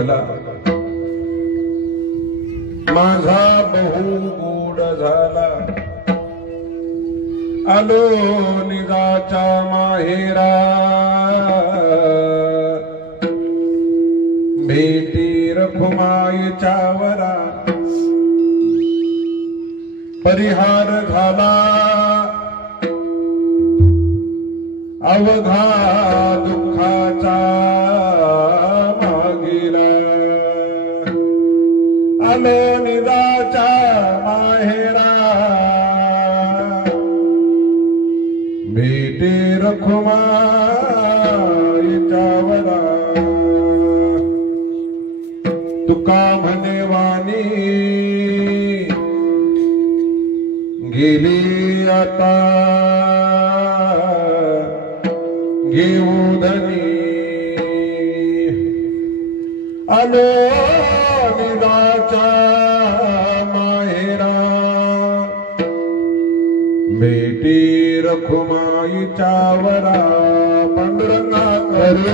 झाला, माझा बहु गोड झाला, आलो निजाच्या माहेरा, भेटी रखुमाईच्या वरा, परिहार झाला अवघा दुःखाचा मागेला, आलो निजाच्या माहेरा, भेटे रखुमाईच्या वरा, तुका म्हणे वाणी गेली आता घेऊ धनी, आलो निजाच्या माहेरा, भेटी रखुमाईच्या वरा, पांडुरंगा करू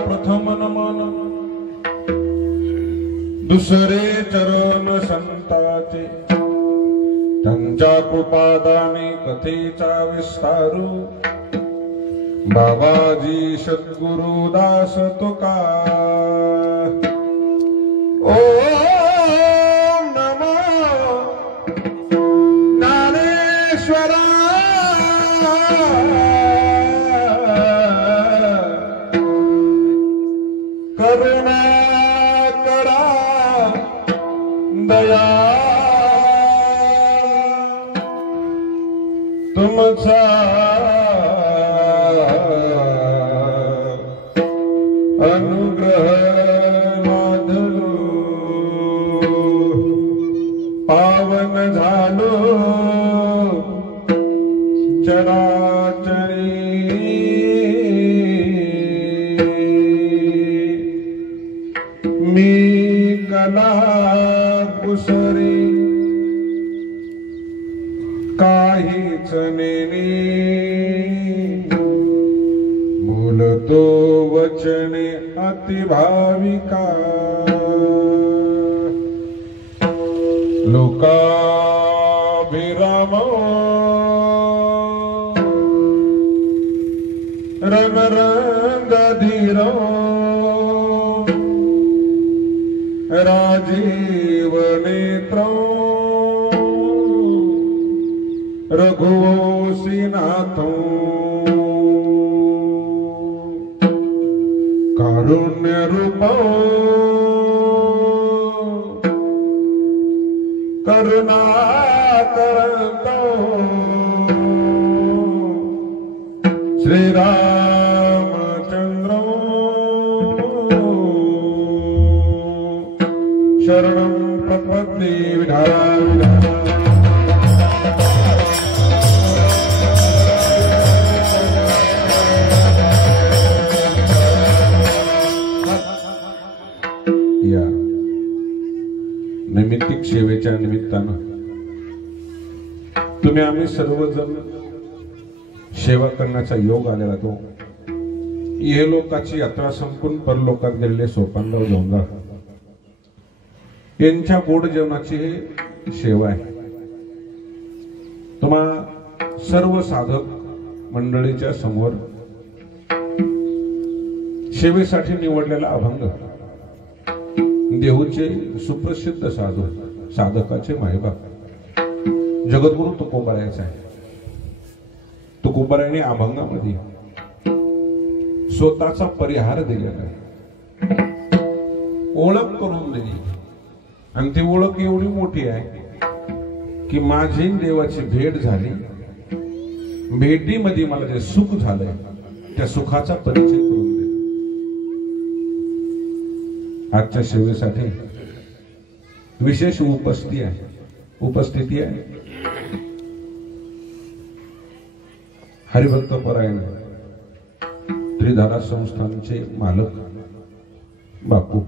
प्रथम नमन, दुसरे चरण संताचे, त्यांच्या कृपादाने कथेचा विस्तारू, बाबाजी सद्गुरु दास तुका, ओम नमो ज्ञानेश्वरा, करुणा करा दया, तुमचा अनुग्रह माधलो, पावन झालो चराचरी, मी कला कुसरी काहीच नेनी, बोलतो वचने अतिभाविका, लोकाभिराम रणरंग धीर, राजीव नेत्र रघुवंशी नाथ, कारुण्य रूप करुणा करतो, श्री रामचंद्र शरणं प्रपद्ये विधाता, या नैमित्तिक सेवेच्या निमित्तानं तुम्ही आम्ही सर्वजण सेवा करण्याचा योग आलेला तो, हे लोकाची यात्रा संपून परलोकात गेलेले सोपानराव जोंगा यांच्या गोड जेवणाची सेवा आहे. तुम्हा सर्व साधक मंडळीच्या समोर सेवेसाठी निवडलेला अभंग देहूचे सुप्रसिद्ध साधकाचे मायबाप जगद्गुरु तुकोबारायचा आहे. तुकोबारायने अभंगामध्ये स्वतःचा परिहार दिलेला आहे, ओळख करून दिली, आणि ती ओळख एवढी मोठी आहे की माझी देवाची भेट झाली, भेटीमध्ये मला जे सुख झालंय त्या सुखाचा परिचय करून दे. आजच्या सेवेसाठी विशेष उपस्थिती आहे. हरिभक्त परायण त्रिधारा संस्थानचे मालक बापू.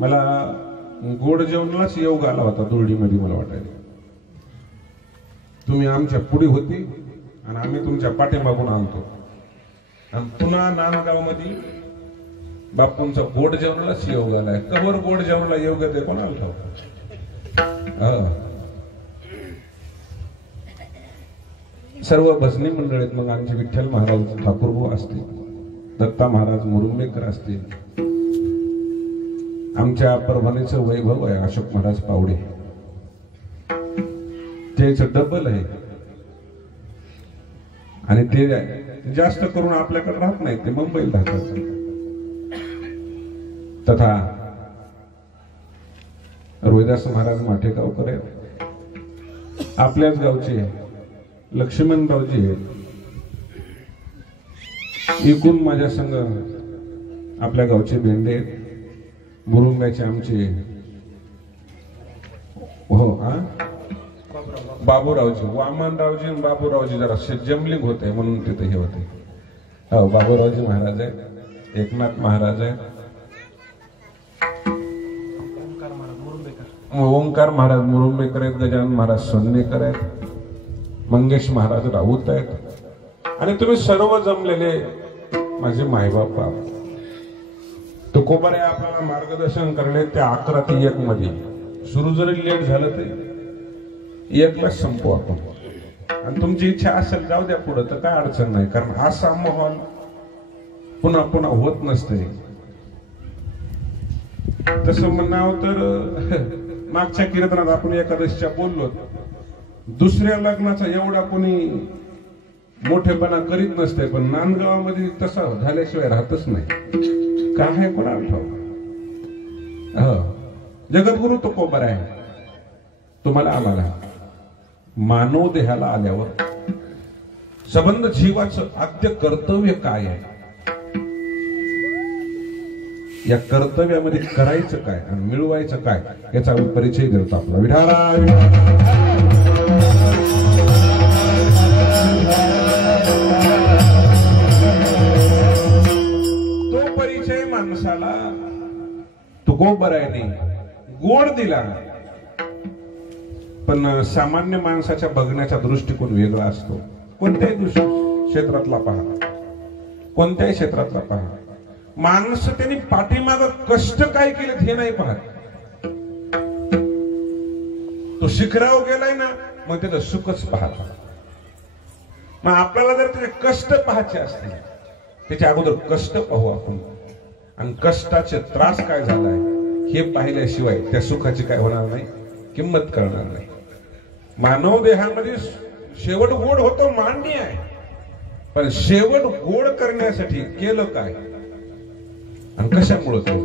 मला गोड जेवणालाच योग आला होता दुर्डीमध्ये. मला वाटायला तुम्ही आमच्या पुढे होते आणि आम्ही तुमच्या पाठीमागून आणतो. आणि पुन्हा नांदगाव मध्ये बापूंचा गोड जेवणालाच योग आलाय. कवर गोड जेवणाला योग येते कोणाला ठाऊक. सर्व भजनी मंडळीत मग आमचे विठ्ठल महाराज ठाकूरभाऊ असतील, दत्ता महाराज मुरुंबेकर असतील, आमच्या परभणीचं वैभव आहे अशोक महाराज पावडे, त्याच डबल आहे. आणि ते जास्त करून आपल्याकडे राहत नाही, ते मुंबईला राहतात. तथा रोहिदास महाराज माठेगावकर आहेत, आपल्याच गावचे लक्ष्मणरावजी आहेत. एकूण माझ्या संघ आपल्या गावचे मेंढे आहेत, मुरुंब्याचे आमचे हो बाबूरावजी, वामनरावजी आणि बाबूरावजी जरा जमलिंग होते म्हणून तिथे हे होते. हो, बाबूरावजी महाराज आहेत, एकनाथ महाराज आहेत, ओंकार महाराज मुरुंबेकर आहेत, गजानन महाराज सोन्नेकर आहेत, मंगेश महाराज राऊत आहेत. आणि तुम्ही सर्व जमलेले माझे मायबाप. तुकोबारे आपल्याला मार्गदर्शन करणे त्या 11 ते 1 मध्ये सुरू. जरी लेट झालं तरी 1लाच संपू आपण. आणि तुमची इच्छा असेल जाऊ द्या पुढे, तर काय अडचण नाही. कारण असा माहोल पुन्हा पुन्हा होत नसते. तसं म्हणावं तर मागच्या कीर्तनात आपण एकादशीच्या बोललो, दुसऱ्या लग्नाचा एवढा कोणी मोठेपणा करीत नसते, पण नांदगावामध्ये तसं झाल्याशिवाय राहतच नाही. काय आहे कोणाला ठाऊक. जगद्गुरु तुकोबार आहे. तुम्हाला आम्हाला मानव देहाला आल्यावर संबंध जीवाचं आद्य कर्तव्य काय आहे, या कर्तव्यामध्ये करायचं काय आणि मिळवायचं काय याचा परिचय देतो आपला विठाला. तो परिचय माणसाला तुकोबारायने गोड दिला, पण सामान्य माणसाच्या बघण्याचा दृष्टिकोन वेगळा असतो. कोणत्याही क्षेत्रातला पहा, कोणत्याही क्षेत्रातला पहा, माणसं त्यांनी पाठीमाग कष्ट काय केलेत हे नाही पाहत. तो शिखरावर गेलाय ना, मग त्याचं सुखच पाहत. मग आपल्याला जर त्याचे कष्ट पाहायचे असतील, त्याच्या अगोदर कष्ट पाहू आपण, आणि कष्टाचे त्रास काय झालाय हे पाहिल्याशिवाय त्या सुखाची काय होणार नाही, किंमत करणार नाही. मानव देहामध्ये शेवट गोड होतो मान्य आहे, पण शेवट गोड करण्यासाठी केलं काय आणि कशामुळे केलं.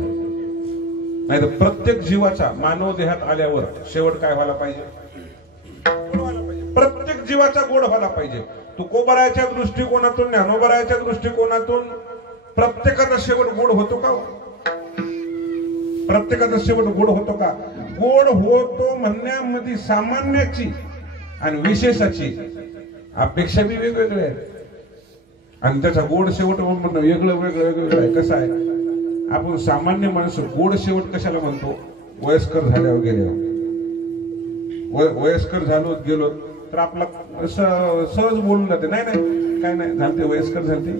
नाही तर प्रत्येक जीवाचा मानव देहात आल्यावर शेवट काय व्हायला पाहिजे, प्रत्येक जीवाचा गोड व्हायला पाहिजे. तुकोबाराच्या दृष्टिकोनातून, ज्ञानोबाराच्या दृष्टिकोनातून प्रत्येकाचा शेवट गोड होतो का? प्रत्येकाचा शेवट गोड होतो का? गोड होतो म्हणण्यामध्ये सामान्याची आणि विशेषाची अपेक्षा बी वेगवेगळ्या आहेत. आणि त्याचा गोड शेवट म्हणणं वेगळं वेगळं आहे. कसं आहे, आपण सामान्य माणसं गोड शेवट कशाला म्हणतो? वयस्कर झाल्यावर गेल्यावर. वयस्कर झालो गेलो तर आपला सहज बोलून जाते, नाही नाही काय नाही झालते, वयस्कर झालते.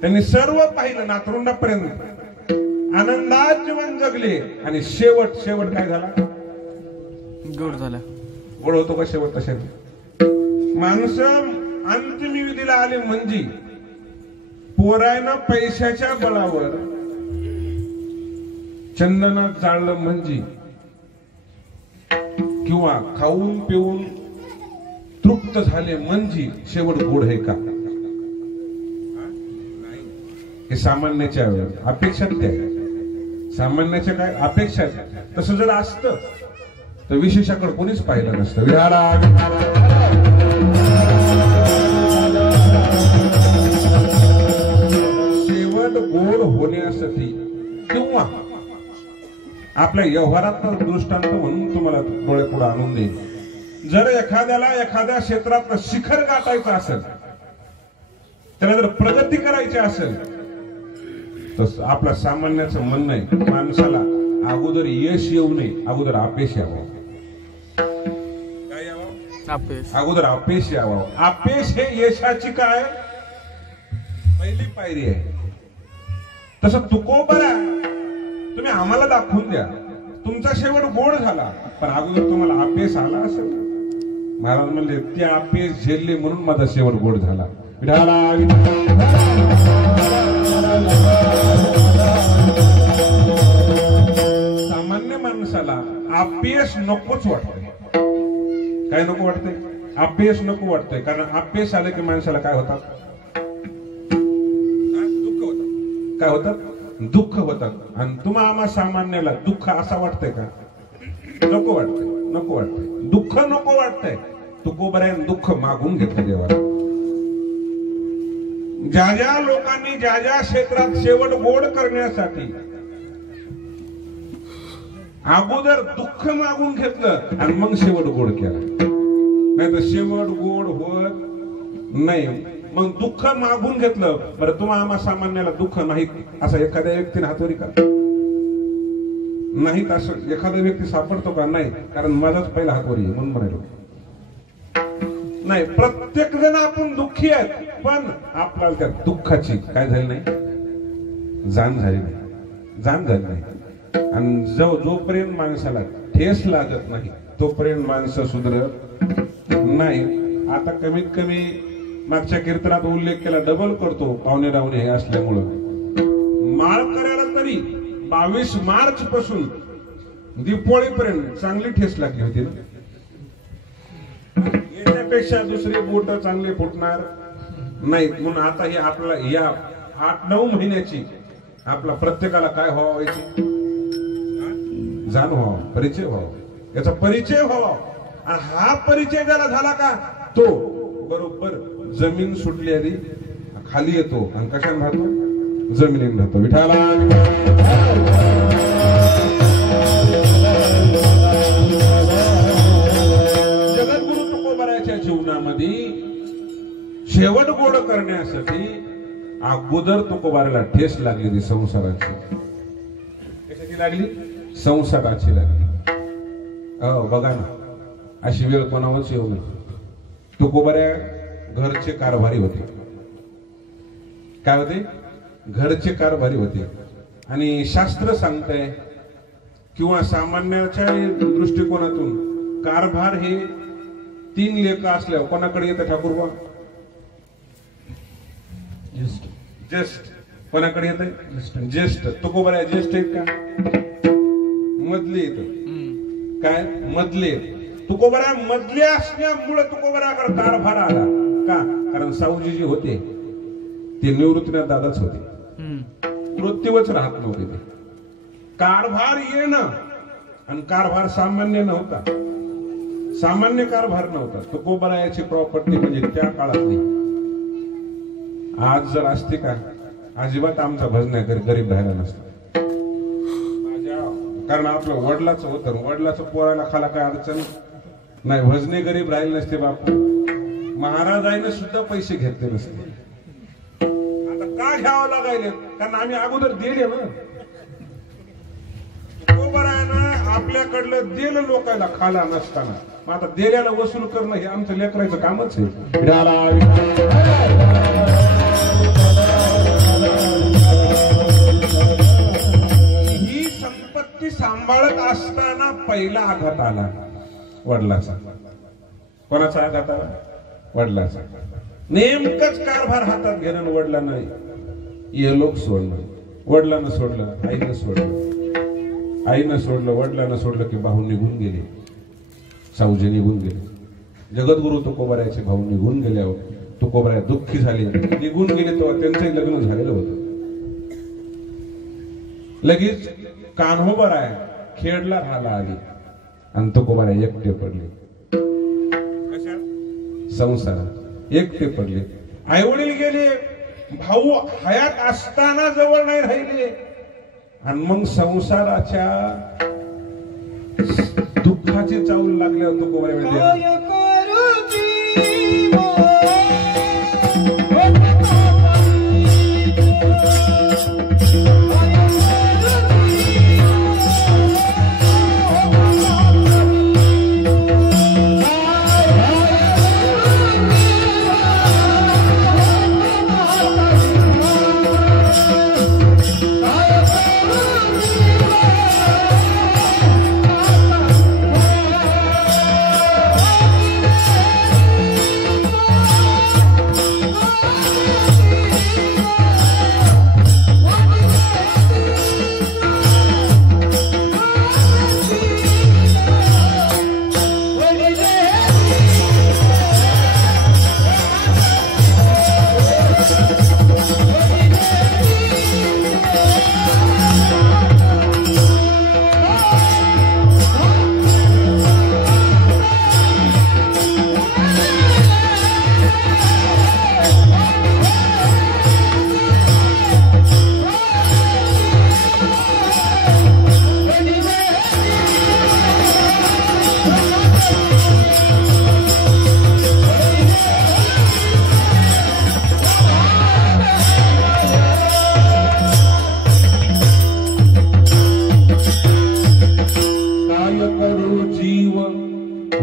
त्यांनी सर्व पाहिलं नातरुंडापर्यंत, आनंदात जीवन जगले, आणि शेवट काय झाला? गोड झाला. गोड होतो का शेवट? तशा माणसं अंतिम विधीला आले म्हणजे पोरायनं पैशाच्या बळावर चंदनात जाळलं म्हणजे, किंवा खाऊन पिऊन तृप्त झाले म्हणजे शेवट गोड आहे का? हे सामान्याच्या अपेक्षा त्या, सामान्याच्या काय अपेक्षा. तसं जर असतं तर विशेषाकडे कोणीच पाहिलं नसतं. विधाला शेवट गोड होण्यासाठी किंवा आपल्या व्यवहारात दृष्टांत म्हणून तुम्हाला डोळे पुढे आणून देईल. जर एखाद्याला एखाद्या क्षेत्रात शिखर गाठायचं असेल, त्याला जर प्रगती करायची असेल, तर आपल्या सामान्याचं म्हणणं आहे माणसाला अगोदर यश येऊ नये, अगोदर अपयश यावं. काय यावं? अपयश. अगोदर अपयश यावं. अपयश हे यशाची काय पहिली पायरी आहे. तसं तुकोबरा तुम्ही आम्हाला दाखवून द्या, तुमचा शेवट गोड झाला, पण अगोदर तुम्हाला अपयश आला असेल. महाराज म्हणले ते अपयश झेलले म्हणून माझा शेवट गोड झाला. सामान्य माणसाला अपयश नकोच वाटतंय. काय नको वाटतंय? अपयश नको वाटतंय. कारण अपयश आलं की माणसाला काय होतात? दुःख होतात. काय होतात? दुःख होतात. आणि तुम्हा आम्हा सामान्याला दुःख असा वाटतंय का? नको वाटतंय. नको वाटतंय. दुःख नको वाटतंय. तुकोबऱ्याने दुःख मागून घेतलं देवाला. ज्या ज्या लोकांनी ज्या ज्या क्षेत्रात शेवट गोड करण्यासाठी अगोदर दुःख मागून घेतलं आणि मग शेवट गोड केला, नाही तर शेवट गोड होत नाही. मग दुःख मागून घेतलं. बरं तुम्हा आम्हा सामान्याला दुःख नाही असं एखाद्या व्यक्तीने हातवरी का? नाहीत असं एखादा व्यक्ती सापडतो का? नाही. कारण माझाच पहिला हातवरी आहे म्हणून म्हणालो. नाही, प्रत्येक जण आपण दुःखी आहेत, पण आपल्याला त्या दुःखाची काय झाली नाही? जाण झाली नाही. जाण झाली नाही. आणि जोपर्यंत माणसाला ठेस लागत नाही तोपर्यंत माणसं सुधरत नाही. आता कमीत कमी मागच्या कीर्तनात उल्लेख केला, डबल करतो पाहुणे रावणे हे असल्यामुळं. माळ करायला तरी 22 मार्च पासून दीपावळीपर्यंत चांगली ठेस लागली होती ना. याच्यापेक्षा दुसरी बोट चांगले फुटणार नाहीत. म्हणून आता हे आपल्याला या 8-9 महिन्याची आपला प्रत्येकाला काय व्हावं, याची जाण व्हावं, परिचय व्हावा, याचा परिचय व्हावा. आणि हा परिचय ज्याला झाला का तो बरोबर जमीन सुटली आधी खाली येतो आणि कशाने राहतो? जमिनीने राहतो. विठाला जगद्गुरु तुकोबराच्या जीवनामध्ये शेवट गोड करण्यासाठी अगोदर तुकोबाराला ठेस लागली ती संसाराची. कशाची लागली? संसाराची लागली. बघा ना, अशी वेळ कोणावरच येऊ नये. तुकोबऱ्या घरचे कारभारी होते. काय होते? घरचे कारभारी होते. आणि शास्त्र सांगतंय किंवा सामान्याच्या दृष्टिकोनातून कारभार हे 3 लेख असल्यावर कोणाकडे येतं ठाकूरबा? ज्येष्ठ. कोणाकडे येत? ज्येष्ठ. तुकोबऱ्या ज्येष्ठ आहेत का? मधले येत. काय? मधले. तुकोबऱ्या मधले असल्यामुळे तुकोबऱ्याकडे कारभार आला का? कारण सावजी जे होते ते निवृत्तीनाथ दादाच होते. मृत्यूच राहत नव्हते ते. कारभार येणं आणि कारभार सामान्य नव्हता. सामान्य कारभार नव्हता. तुकोबरायाची प्रॉपर्टी म्हणजे त्या काळातली. आज जर असते का अजिबात आमचा भजनाकडे गरीब राहिला नसता. कारण आपलं वडिलाचं होतं, वडिलाचं पोराला खाला काय अडचण नाही, भजने गरीब राहिले नसते. बापू महाराजांनी सुद्धा पैसे घेतले नसते. आता का घ्यावं लागायले? कारण आम्ही अगोदर दिले ना. तुकोबरायानं आपल्याकडलं दिलं लोकांना खाला नसताना. मग आता दिल्याला वसूल करणं हे आमचं लेकरायचं कामच आहे. ही संपत्ती सांभाळत असताना पहिला आघात आला वडिलाचा. कोणाचा आघात आला? वडिलाचा. नेमकंच कारभार हातात घेणं वडिलांना हे लोक सोडलं. वडिलांना सोडलं, आईनं सोडलं. आईनं सोडलं, वडिलांना सोडलं की भाऊ निघून गेले, सावजी निघून गेले. जगद्गुरु तुकोबरायाचे भाऊ निघून गेल्यावर तुकोबराया दुःखी झाले. निघून गेले तेव्हा त्यांचंही लग्न झालेलं होतं. लगेच कान्होबराया खेडला राहायला आली. आणि तुकोबारा एकटे पडले. संसारात एकटे पडले. आई वडील गेले, भाऊ हयात असताना जवळ नाही राहिले, आणि मग संसाराच्या दुःखाची चावल लागल्यावर तुकोबारा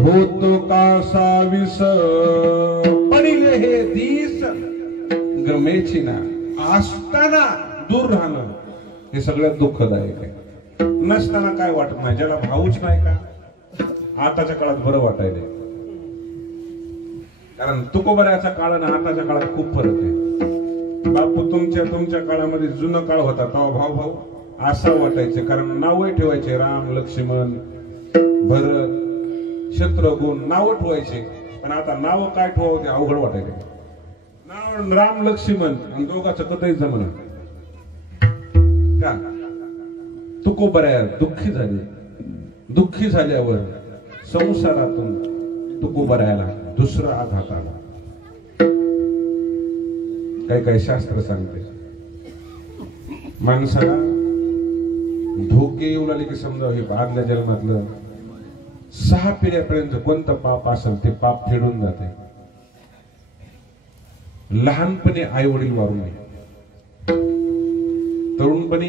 होतो कासा विस पडिले हे दिस गमेची ना असताना दूर राहणं हे सगळ्यात दुःखदायक आहे. नसताना काय वाटत नाही. ज्याला भाऊच नाही का आताच्या काळात बरं वाटायला, कारण तुकोबऱ्याचा काळ आणि आताच्या काळात खूप फरक आहे. बापू तुमच्या काळामध्ये जुना काळ होता तेव्हा भाऊ भाऊ असं वाटायचे, कारण नावही ठेवायचे राम लक्ष्मण भरत शत्रुघ्न नाव ठेवायचे. पण आता नाव काय ठेवावं ते अवघड वाटायचे. नाव राम लक्ष्मण आणि दोघांचं कधीही जमणार का. तुकोबऱ्या दुःखी झाले. दुःखी झाल्यावर संसारातून तुकोबऱ्याला दुसरा आघात आला. काही शास्त्र सांगते माणसाला धोके येऊ लागले की समजा हे आदल्या जन्मातलं 6 पिढ्यापर्यंत कोणतं पाप असेल ते पाप फेडून जाते. लहानपणी आई वडील वारू नये, तरुणपणी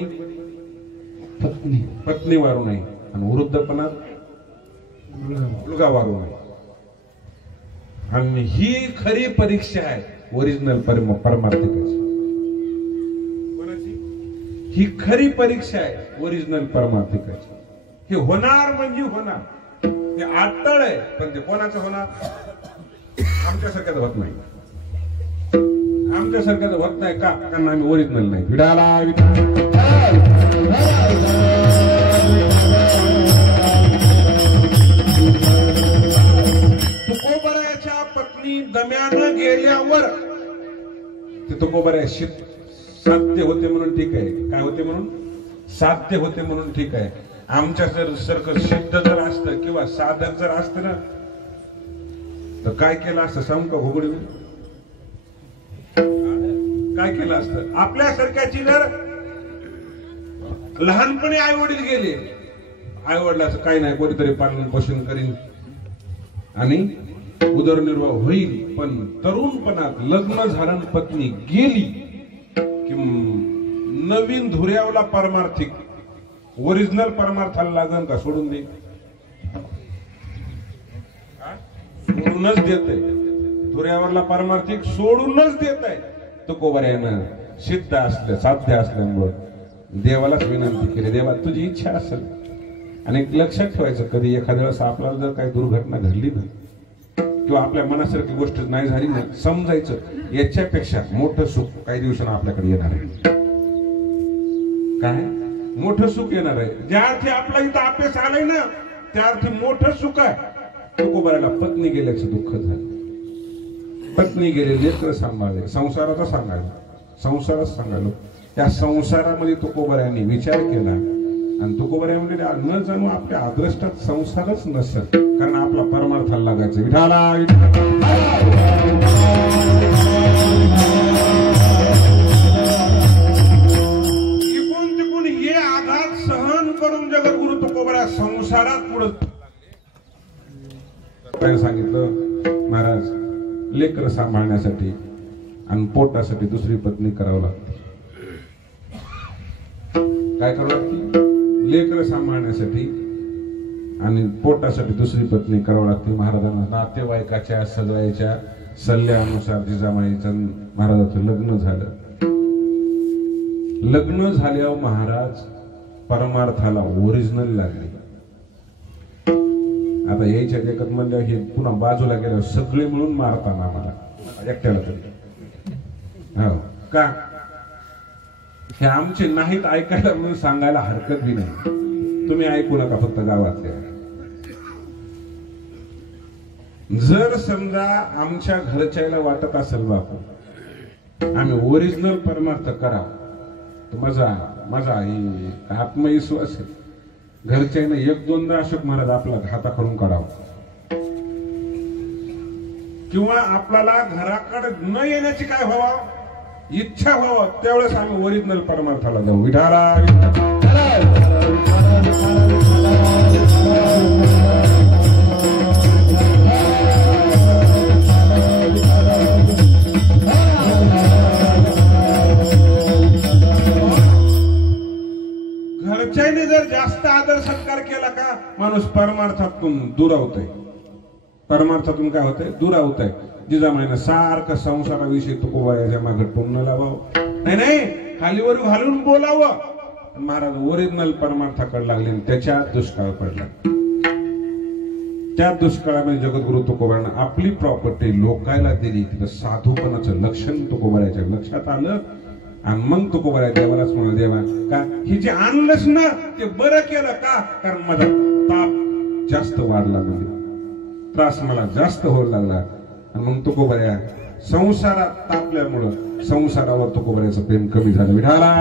पत्नी वारू नये, आणि वृद्धपणात मुलगा वारू नये. आणि ही खरी परीक्षा आहे ओरिजिनल परमार्थिकाची. ही खरी परीक्षा आहे ओरिजिनल परमार्थिकाची. हे होणार म्हणजे होणार. ते अटळ आहे, पण ते कोणाचं होणार. आमच्यासारख्याच होत नाही. आमच्यासारख्याच होत नाही का, कारण आम्ही ओरिजिनल नाही. विडाला तुकोबऱ्याच्या पत्नी दम्यानं गेल्यावर ते तुकोबऱ्या साध्य होते म्हणून ठीक आहे. काय होते म्हणून साध्य होते म्हणून ठीक आहे. आमच्या जर सारखं सिद्ध जर असतं किंवा साधक जर असतं ना तर काय केलं असतं सांगू का घोगडी. काय केलं असतं आपल्यासारख्याची जर लहानपणी आई वडील गेले, आई वडिलाचं काही नाही कोणीतरी पालन पोषण करीन आणि उदरनिर्वाह होईल. पण तरुणपणात लग्न झालं पत्नी गेली की नवीन धुऱ्यावला परमार्थिक ओरिजिनल परमार्थाला लागन का सोडून दे. सोडूनच देत आहे. धुऱ्यावरला परमार्थिक सोडूनच देत आहे. तुकोबऱ्यानं सिद्ध असलं साध्य असल्यामुळे देवालाच विनंती केली, देवा तुझी इच्छा असेल. आणि लक्षात ठेवायचं कधी एखाद्या वेळेस आपल्याला जर काही दुर्घटना घडली ना किंवा आपल्या मनासारखी गोष्ट नाही झाली ना, समजायचं याच्यापेक्षा मोठं सुख काही दिवसांना आपल्याकडे येणार आहे. काय मोठं सुख येणार आहे. ज्या अर्थी आपला इथं अभ्यास आलाय ना त्या अर्थी मोठं सुख आहे. तुकोबऱ्याला पत्नी गेल्याचं दुःख झालं. पत्नी गेले, लेकरं सांभाळले, संसाराचा सांगायला संसारात सांगायलो. त्या संसारामध्ये तुकोबऱ्याने विचार केला आणि तुकोबराय म्हणजे न जाणू आपल्या अदृष्टात संसारच नसेल, कारण आपला परमार्थाला लागायचं. विठाला इकून तिकून हे आघात सहन करून जगद्गुरु तुकोबराय संसारात पुढे सांगितलं, महाराज लेकर सांभाळण्यासाठी आणि पोटासाठी दुसरी पत्नी करावं लागते. काय करावं लागते? लेकर सांभाळण्यासाठी आणि पोटासाठी दुसरी पत्नी करावं लागते. महाराजांना नातेवाईकाच्या सगळ्याच्या सल्ल्यानुसार जिजामाईचं महाराजाचं लग्न झालं. लग्न झाल्यावर महाराज परमार्थाला ओरिजिनल लागले. आता यायच्या देखत म्हणल्यावर हे पुन्हा बाजूला गेल्यावर सगळे मिळून मारताना आम्हाला एकट्याला तरी. हो का? हे आमचे नाहीत ऐकायला म्हणून सांगायला हरकत बी नाही. तुम्ही ऐकू नका फक्त गावातले. जर समजा आमच्या घरच्याला वाटत असेल बापू आम्ही ओरिजिनल परमार्थ करावं, तर माझा आत्मविश्वास आहे घरच्यानं एक दोनदा अशोक महाराज आपला हाताखालून काढावं, किंवा आपल्याला घराकडे न येण्याची काय व्हावं इच्छा व्हावं, त्यावेळेस आम्ही ओरिजिनल परमार्थाला जाऊ. विठाला घरच्याने जर जास्त आदर सत्कार केला का माणूस परमार्थातून दुरावतोय. परमार्थातून काय होतंय? दुरावतोय. जिजामाईनं सारखं संसाराविषयी तुकोबाराच्या मागे टोमणं लावावं नाही, खालीवर घालून बोलावं. महाराज ओरिजिनल परमार्थाकडे लागले, त्याच्यात दुष्काळ पडला. त्या दुष्काळामध्ये जगद्गुरु तुकोबारानं आपली प्रॉपर्टी लोकायला दिली. तिथं साधूपणाचं लक्षण तुकोबाराच्या लक्षात आलं. आणि मग तुकोबराय देवालाच म्हणा, देवा का हे जे आणलंच ना ते बरं केलं का? कारण माझा ताप जास्त वाढला, म्हणजे त्रास मला जास्त होऊ लागला. आणि मग तुकोबराय संसारात तापल्यामुळं संसारावर तुकोबरायचं प्रेम कमी झालं. विठाला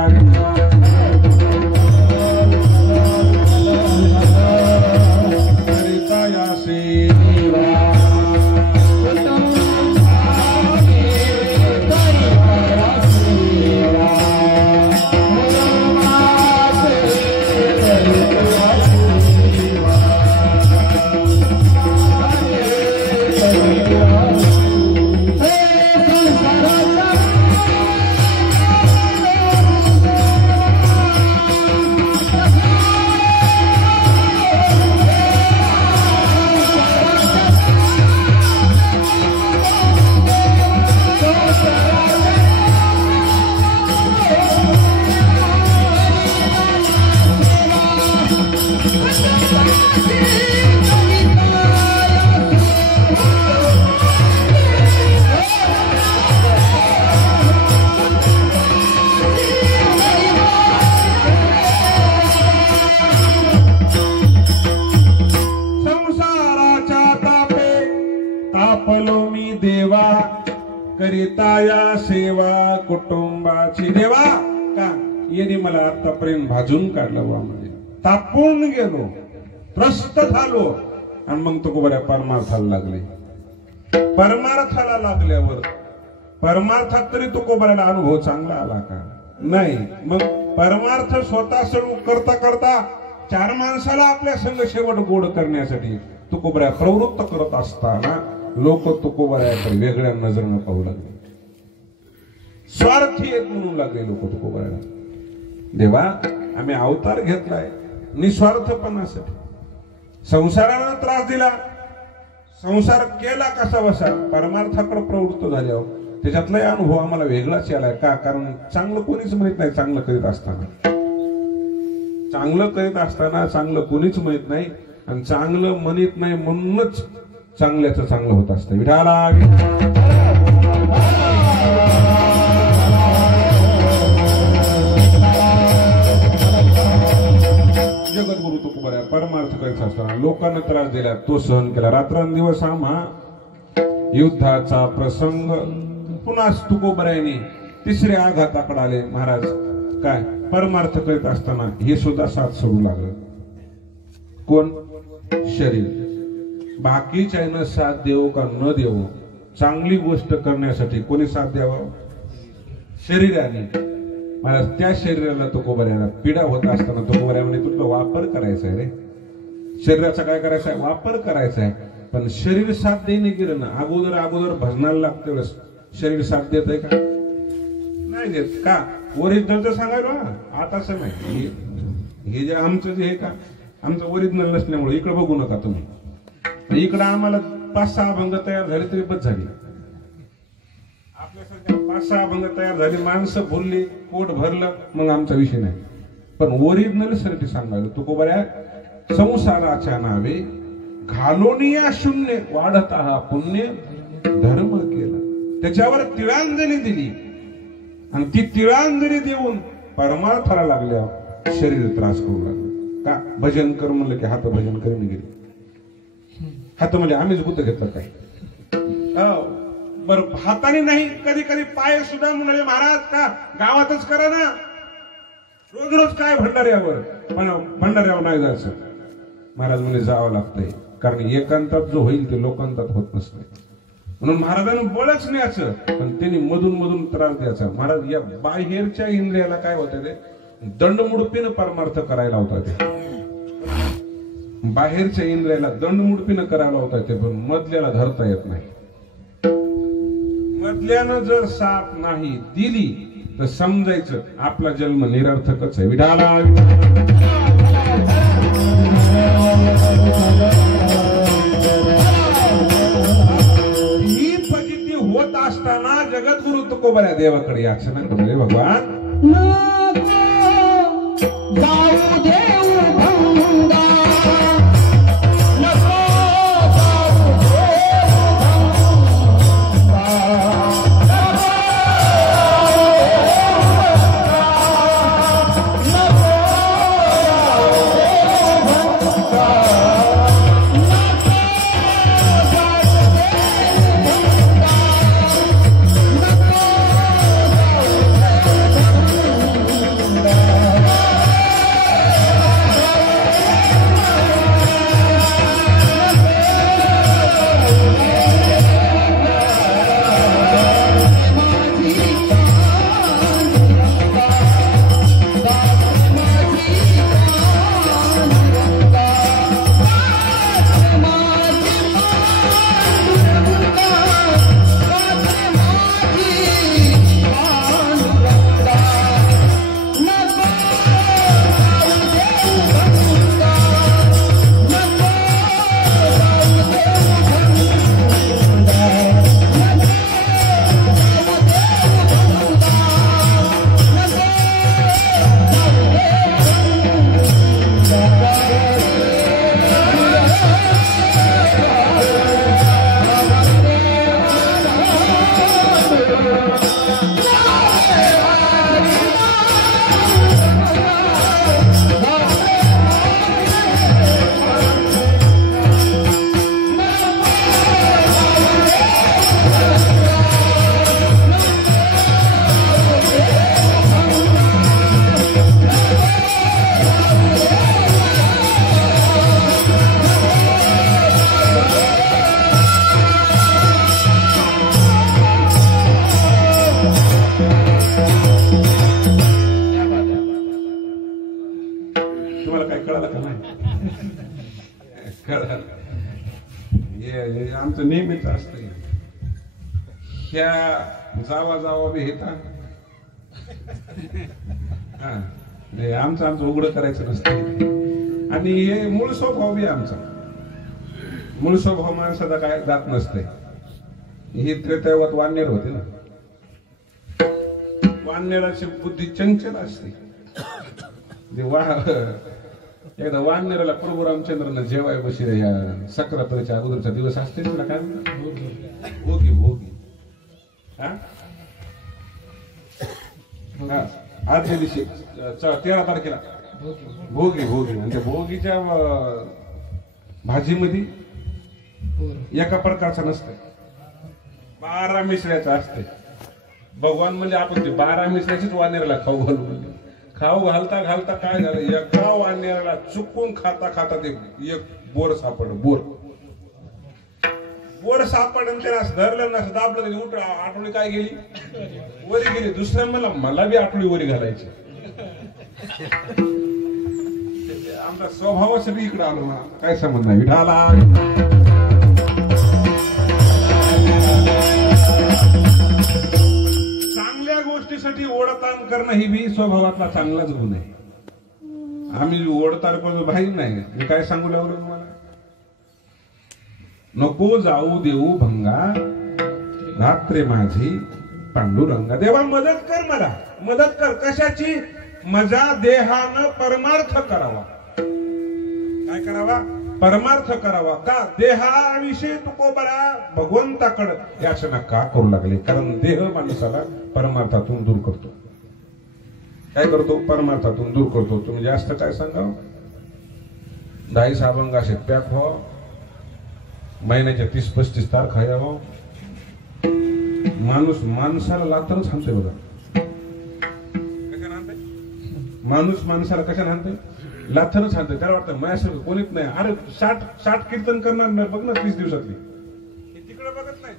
करिताया सेवा कुटुंबाची. देवा का येणे मला आतापर्यंत भाजून काढलं बा, म्हणजे तापून गेलो, त्रस्त झालो. आणि मग तुकोबराय परमार्थाला लागले. परमार्थाला लागल्यावर परमार्थात तरी तुकोबरायला अनुभव चांगला आला का? नाही. मग परमार्थ स्वतः सुरू करता करता चार माणसाला आपल्या संग शेवट गोड करण्यासाठी तुकोबराय प्रवृत्त करत असताना लोक तुकोबरायाकडे वेगळ्या नजरेनं पाहू लागले. स्वार्थी आहेत म्हणून लागले लोक तुकोबरायाला. देवा आम्ही अवतार घेतलाय निस्वार्थपणासाठी. संसाराला त्रास दिला, संसार केला कसा बसा, परमार्थाकडे प्रवृत्त झाल्यावर त्याच्यातलाही अनुभव आम्हाला वेगळाच आलाय का? कारण चांगलं कोणीच माहित नाही. चांगलं करीत असताना चांगलं कोणीच माहित नाही, आणि चांगलं म्हणत नाही म्हणूनच चांगल्याचं चांगलं होत असतं. विठाला जगद्गुरु तुकोबराय परमार्थ करीत असताना लोकांना त्रास दिला, तो सहन केला. रात्रंदिवस आम्हा युद्धाचा प्रसंग. पुन्हा तुकोबरायने तिसऱ्या आघाताकडे आले. महाराज काय परमार्थ करीत असताना हे सुद्धा साथ सोडू लागलं. कोण? शरीर. बाकीच्या साथ देवो का न देवो, चांगली गोष्ट करण्यासाठी कोणी साथ द्यावं? शरीराने. मला त्या शरीराला तुकोबऱ्याला पीडा होत असताना तुकोबऱ्या म्हणे तुला वापर करायचा आहे रे, शरीराचा काय करायचा आहे? वापर करायचा आहे. पण शरीर साथ देणे गेलं ना, अगोदर भजनाला लागते वेळेस शरीर साथ देत आहे का? नाही देत. का? ओरिजिनल तर सांगायला आता असं नाही. हे जे आमचं जे आहे का, आमचं ओरिजिनल नसल्यामुळे इकडे बघू नका तुम्ही. इकडं आम्हाला 5-6 अभंग तयार झाले तरी बस झाली. आपल्यासारख्या 5-6 अभंग तयार झाली, माणसं बोलली, पोट भरलं, मग आमचा विषय नाही. पण ओरिजिनल साठी सांगायला तुकोबऱ्या संसाराच्या नावे घालोनिया शून्य वाढत हा पुण्य धर्म केला. त्याच्यावर तिळांजली दिली आणि ती तिळांजली देऊन परमार्थाला लागल्या शरीर त्रास करू लागलं. का? भजन कर म्हणलं की हात भजन करून गेले. हात म्हणजे आम्हीच बुद्ध घेतलं काय? बरं, हाताने नाही, कधी कधी पाय सुद्धा म्हणाले महाराज का गावातच करा ना, रोज रोज काय भंडाऱ्यावर. पण भंडाऱ्यावर नाही जायचं. महाराज म्हणजे जावं लागतंय, कारण एकांतात जो होईल ते लोकांतात होत नसते. म्हणून महाराजांना बळच न्यायचं, पण त्यांनी मधून मधून त्रास द्यायचा. महाराज या बाहेरच्या इंद्रियाला काय होतं ते दंडमुडपीनं परमार्थ करायला होता. ते बाहेरच्या इंद्रियाला दंडमुडपीनं करायला होता ते, पण मधल्याला धरता येत नाही. मधल्यानं जर साथ नाही दिली तर समजायचं आपला जन्म निरर्थकच आहे. विठाला ही फजिती होत असताना जगद्गुरु तुकोबऱ्या देवाकडे याचना करू. भगवान जाऊ देऊ भंगा, आमचं नेहमीच असतं. ह्या जावा जावा बी हेता आमचं उघडं करायचं नसतं. आणि हे मूळ स्वभाव बी आमचा, मूळ स्वभाव माणसाचा काय जात नसते. ही त्रेतायुगात वाननेर होते ना, वाननेराची बुद्धी चंचल असते. एकदा वाननेराला प्रभू रामचंद्रांना जेवाय बशी या सक्रातीच्या अगोदरचा दिवस असते त्याला काय म्हणतात? भोगी. भोगी आजच्या दिवशी 13 तारखेला भोगी. आणि त्या भोगीच्या भाजीमध्ये एका प्रकारचं नसतं, 12 मिसळ्याचं असते. भगवान म्हणजे आपण ते 12 मिसळ्याचीच वानेरला खाऊ घालू म्हणजे, खाऊ घालता घालता काय झालं, एका वाण्याला चुकून खाता खाता ते एक बोर सापडलं त्याला धरलं ना दाबलं त्याने उठ आठवडी काय गेली वरी गेली. दुसऱ्या मला बी आठवडी वरी घालायची. आमचा स्वभावासाठी इकडे आलो ना, काय संबंध नाही. विठाला चांगल्या गोष्टीसाठी ओढताण करणं ही बी स्वभावातला चांगलाच गुण आहे. आम्ही ओढताण करतो भाई नाही. मी काय सांगू लागलो तुम्हाला, नको जाऊ देऊ भंगा रात्रे माझी पांडुरंगा. देवा मदत कर, मला मदत कर. कशाची? माझा देहानं परमार्थ करावा. काय करावा? परमार्थ करावा. का? देहाविषयी तुकोबरा भगवंताकडे याचना का करू लागले? कारण देह माणसाला परमार्थातून दूर करतो. काय करतो? परमार्थातून दूर करतो. तुम्ही जास्त काय सांगाव, 10 साबंगा पॅक व्हा, महिन्याच्या 30-35 तारखा यावं. माणूस माणसाला लातरच हाणतोय बघा. कशा हाणतोय माणूस माणसाला? कशा हाणतोय? लाथरच हाणतोय. त्याला वाटतं माझ्यासारखं कोणीच नाही. अरे 60 कीर्तन करणार नाही बघ ना 30 दिवसातली. तिकडे बघत नाही,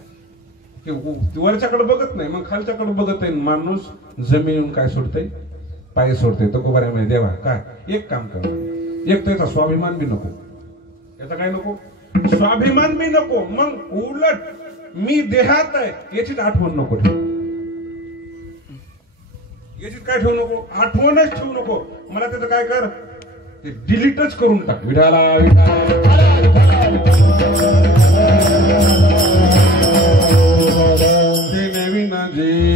वरच्याकडे बघत नाही, मग खालच्याकडे बघत आहे. माणूस जमिनीवरून काय सोडतय? पाय सोडतोय. तो बऱ्या म्हणजे देवा काय एक काम कर, एक त्याचा स्वाभिमान बी नको. याचा काय नको? स्वाभिमान बी नको. मग उलट मी देहात आहे याचीच आठवण नको ठेवू. याचीच काय ठेवू नको? आठवणच ठेवू नको. मला त्याचं काय कर, ते डिलीटच करून टाक. विठाला ते नवीन जे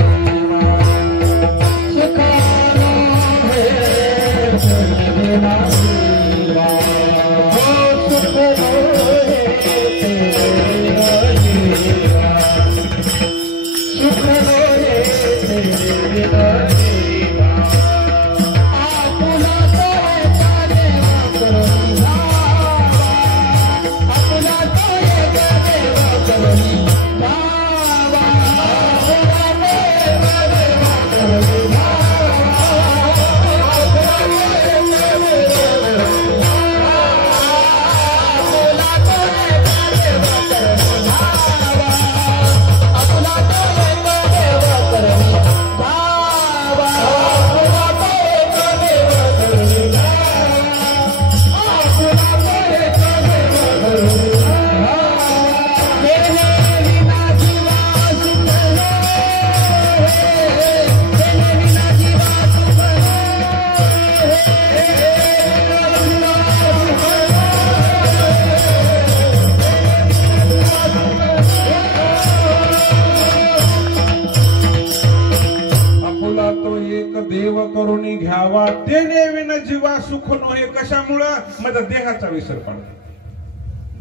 करून घ्यावा. तेने विन जीवा सुख नोहे. कशामुळं? माझा देहाचा विसर पडला.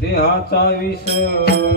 देहाचा विसर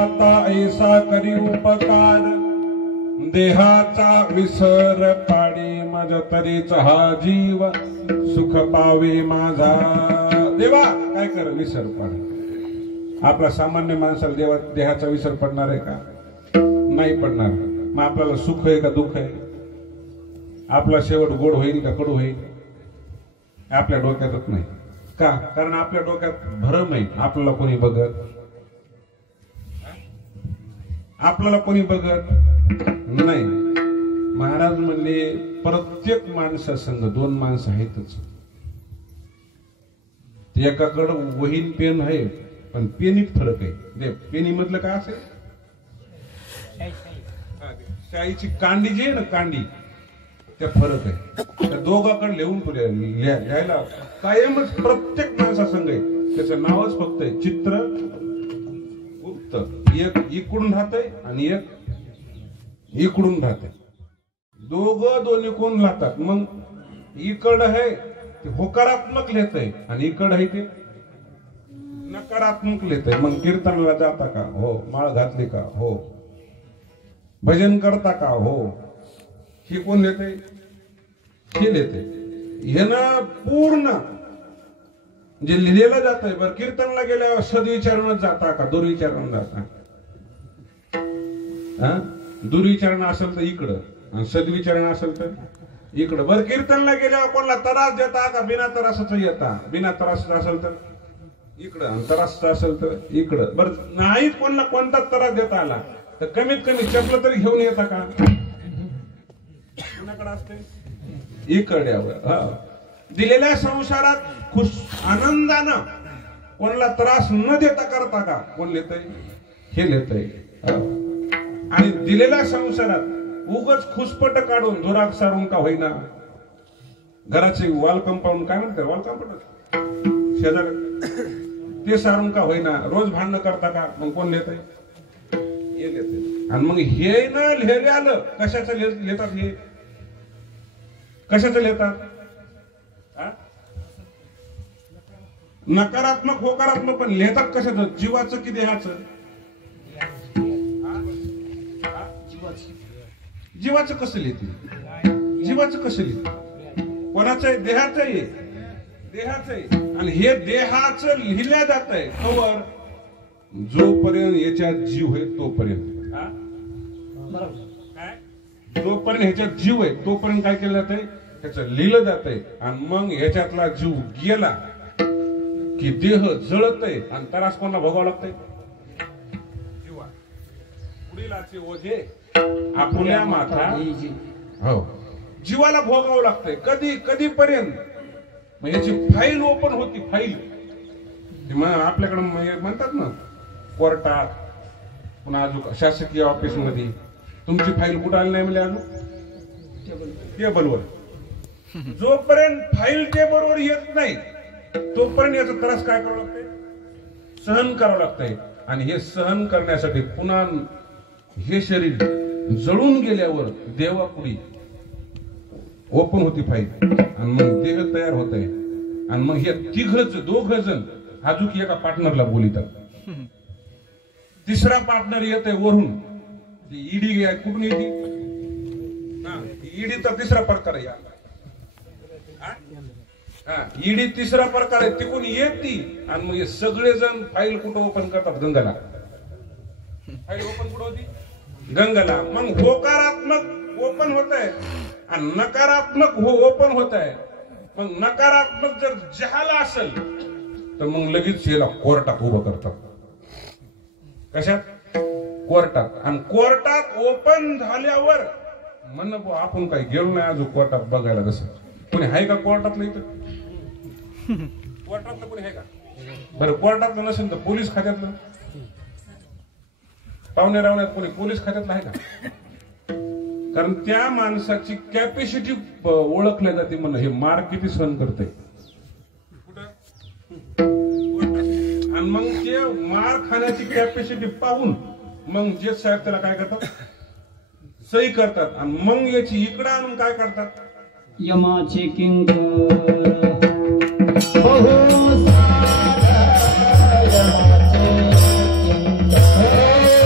आता ऐसा करी उपकार देहाचा विसर पाडी मज तरीच हा जीव सुख पावे माझा देवा काय कर विसर पाड आपला सामान्य माणसाला देहाचा विसर पडणार आहे का नाही पडणार मग आपल्याला सुख आहे का दुःख आहे आपला शेवट गोड होईल का कडू होईल आपल्या डोक्यातच नाही का कारण आपल्या डोक्यात भरम आहे आपल्याला कोणी बघत आपल्याला कोणी बघत नाही महाराज म्हणले प्रत्येक माणसासंग दोन माणसं आहेतच एकाकडं वहीन पेन आहे पण पेनीत फरक आहे पेनी मधलं काय असेल शाईची कांडी जी आहे ना कांडी त्या फरक आहे त्या दोघांकडे लिहून लिहायला कायमच प्रत्येक माणसासंग आहे त्याचं नावच फक्त आहे चित्र गुप्त एक इकडून राहतंय आणि एक इकडून राहते दोघं दोन्ही कोण राहतात मग इकड आहे ते होकारात्मक लिहितंय आणि इकड आहे ते नकारात्मक लिहितंय मग कीर्तनाला जाता का हो माळ घातली का हो भजन करता का हो हे कोण लिहितंय हे लिहितंय हे ना पूर्ण जे लिहिलेलं जात आहे बरं कीर्तनला गेल्यावर सद्विचारणच जाता का दुर्विचारण जाता हा दुर्विचारण असेल तर इकडं आणि सद्विचारण असेल तर इकडं बरं कीर्तनला गेल्यावर कोणाला त्रास देता का बिना त्रासाच येता बिना त्रास असेल तर इकडं आणि त्रास असेल तर इकडं बरं नाहीच कोणाला कोणताच त्रास देता आला तर कमीत कमी चपलं तरी घेऊन येता का कोणाकडे असते इकड्यावर दिलेल्या संसारात खुश आनंदानं कोणाला त्रास न देता करता का कोण लिहितंय हे लिहितंय आणि दिलेल्या संसारात उगच खुसपट काढून धुराक सारून का होईना घराचे वाल कंपाऊंड काय म्हणतात वाल कंपाऊंड शेजार ते सारून का होईना रोज भांडण करता का मग कोण लिहितंय हे लिहितंय आणि मग हे न लिहिले आलं कशाचं लिहितात हे कशाचं लिहितात नकारात्मक होकारात्मक पण लिहितात कशाचं जीवाचं की देहाचं जीवाचं कसं लिहिते जीवाचं कसं लिहिते कोणाचं आहे देहाचं आहे देहाचं आहे आणि हे देहाचं लिहिल्या जात आहे कवर जोपर्यंत याच्यात जीव आहे तोपर्यंत जोपर्यंत ह्याच्यात जीव आहे तोपर्यंत काय केलं जात आहे त्याचं लिहिलं जात आहे आणि मग ह्याच्यातला जीव गेला की देह जळत आहे आणि त्रास कोणाला भोगावं लागतंय जीवा पुढीलाचे ओझे आपल्या माथा हो जीवाला भोगावं लागतंय कधी कधीपर्यंत मग याची फाईल ओपन होती फाईल आपल्याकडे म्हणतात ना कोर्टात पुन्हा अजून शासकीय ऑफिस मध्ये तुमची फाईल कुठं आली नाही म्हणजे अजून टेबलवर जोपर्यंत फाईल टेबलवर येत नाही तोपर्यंत याचा त्रास काय करावं लागतंय सहन करावं लागतंय आणि हे सहन करण्यासाठी पुन्हा हे शरीर जळून गेल्यावर देवापुढी ओपन होती फाईल आणि मग देह तयार होत आहे आणि मग हे दोघ जण अजून एका पार्टनरला बोलितात तिसरा पार्टनर येत आहे वरून ईडी कुठून येते ईडीचा तिसरा प्रकार आहे ईडी तिसरा प्रकार आहे तिकून येते आणि मग हे सगळे जण फाईल कुठं ओपन करतात गंगाला फाईल ओपन कुठं होती गंगाला मग होकारात्मक ओपन होत आहे आणि नकारात्मक ओपन होत आहे मग नकारात्मक जर जहाला असेल तर मग लगेच याला कोर्टात उभं करतात कशात कोर्टात आणि कोर्टात ओपन झाल्यावर म्हण आपण काही गेलो नाही अजून कोर्टात बघायला कसं कोणी आहे का कोर्टातलं इथं कोर्टातलं कोणी आहे का बरं कोर्टातलं नसेल तर पोलीस खात्यातलं पाहुणे रावण्यात कोणी पोलीस खात्यातलं आहे का कारण त्या माणसाची कॅपॅसिटी ओळखल्या जाते म्हणून हे मार किती सहन करते आणि मग ते मार खाण्याची कॅपॅसिटी पाहून मग जे साहेब त्याला काय करतात सही करतात आणि मग याची इकडं आणून काय करतात यमाचे किंकर बहु सारा यमाचे किंकर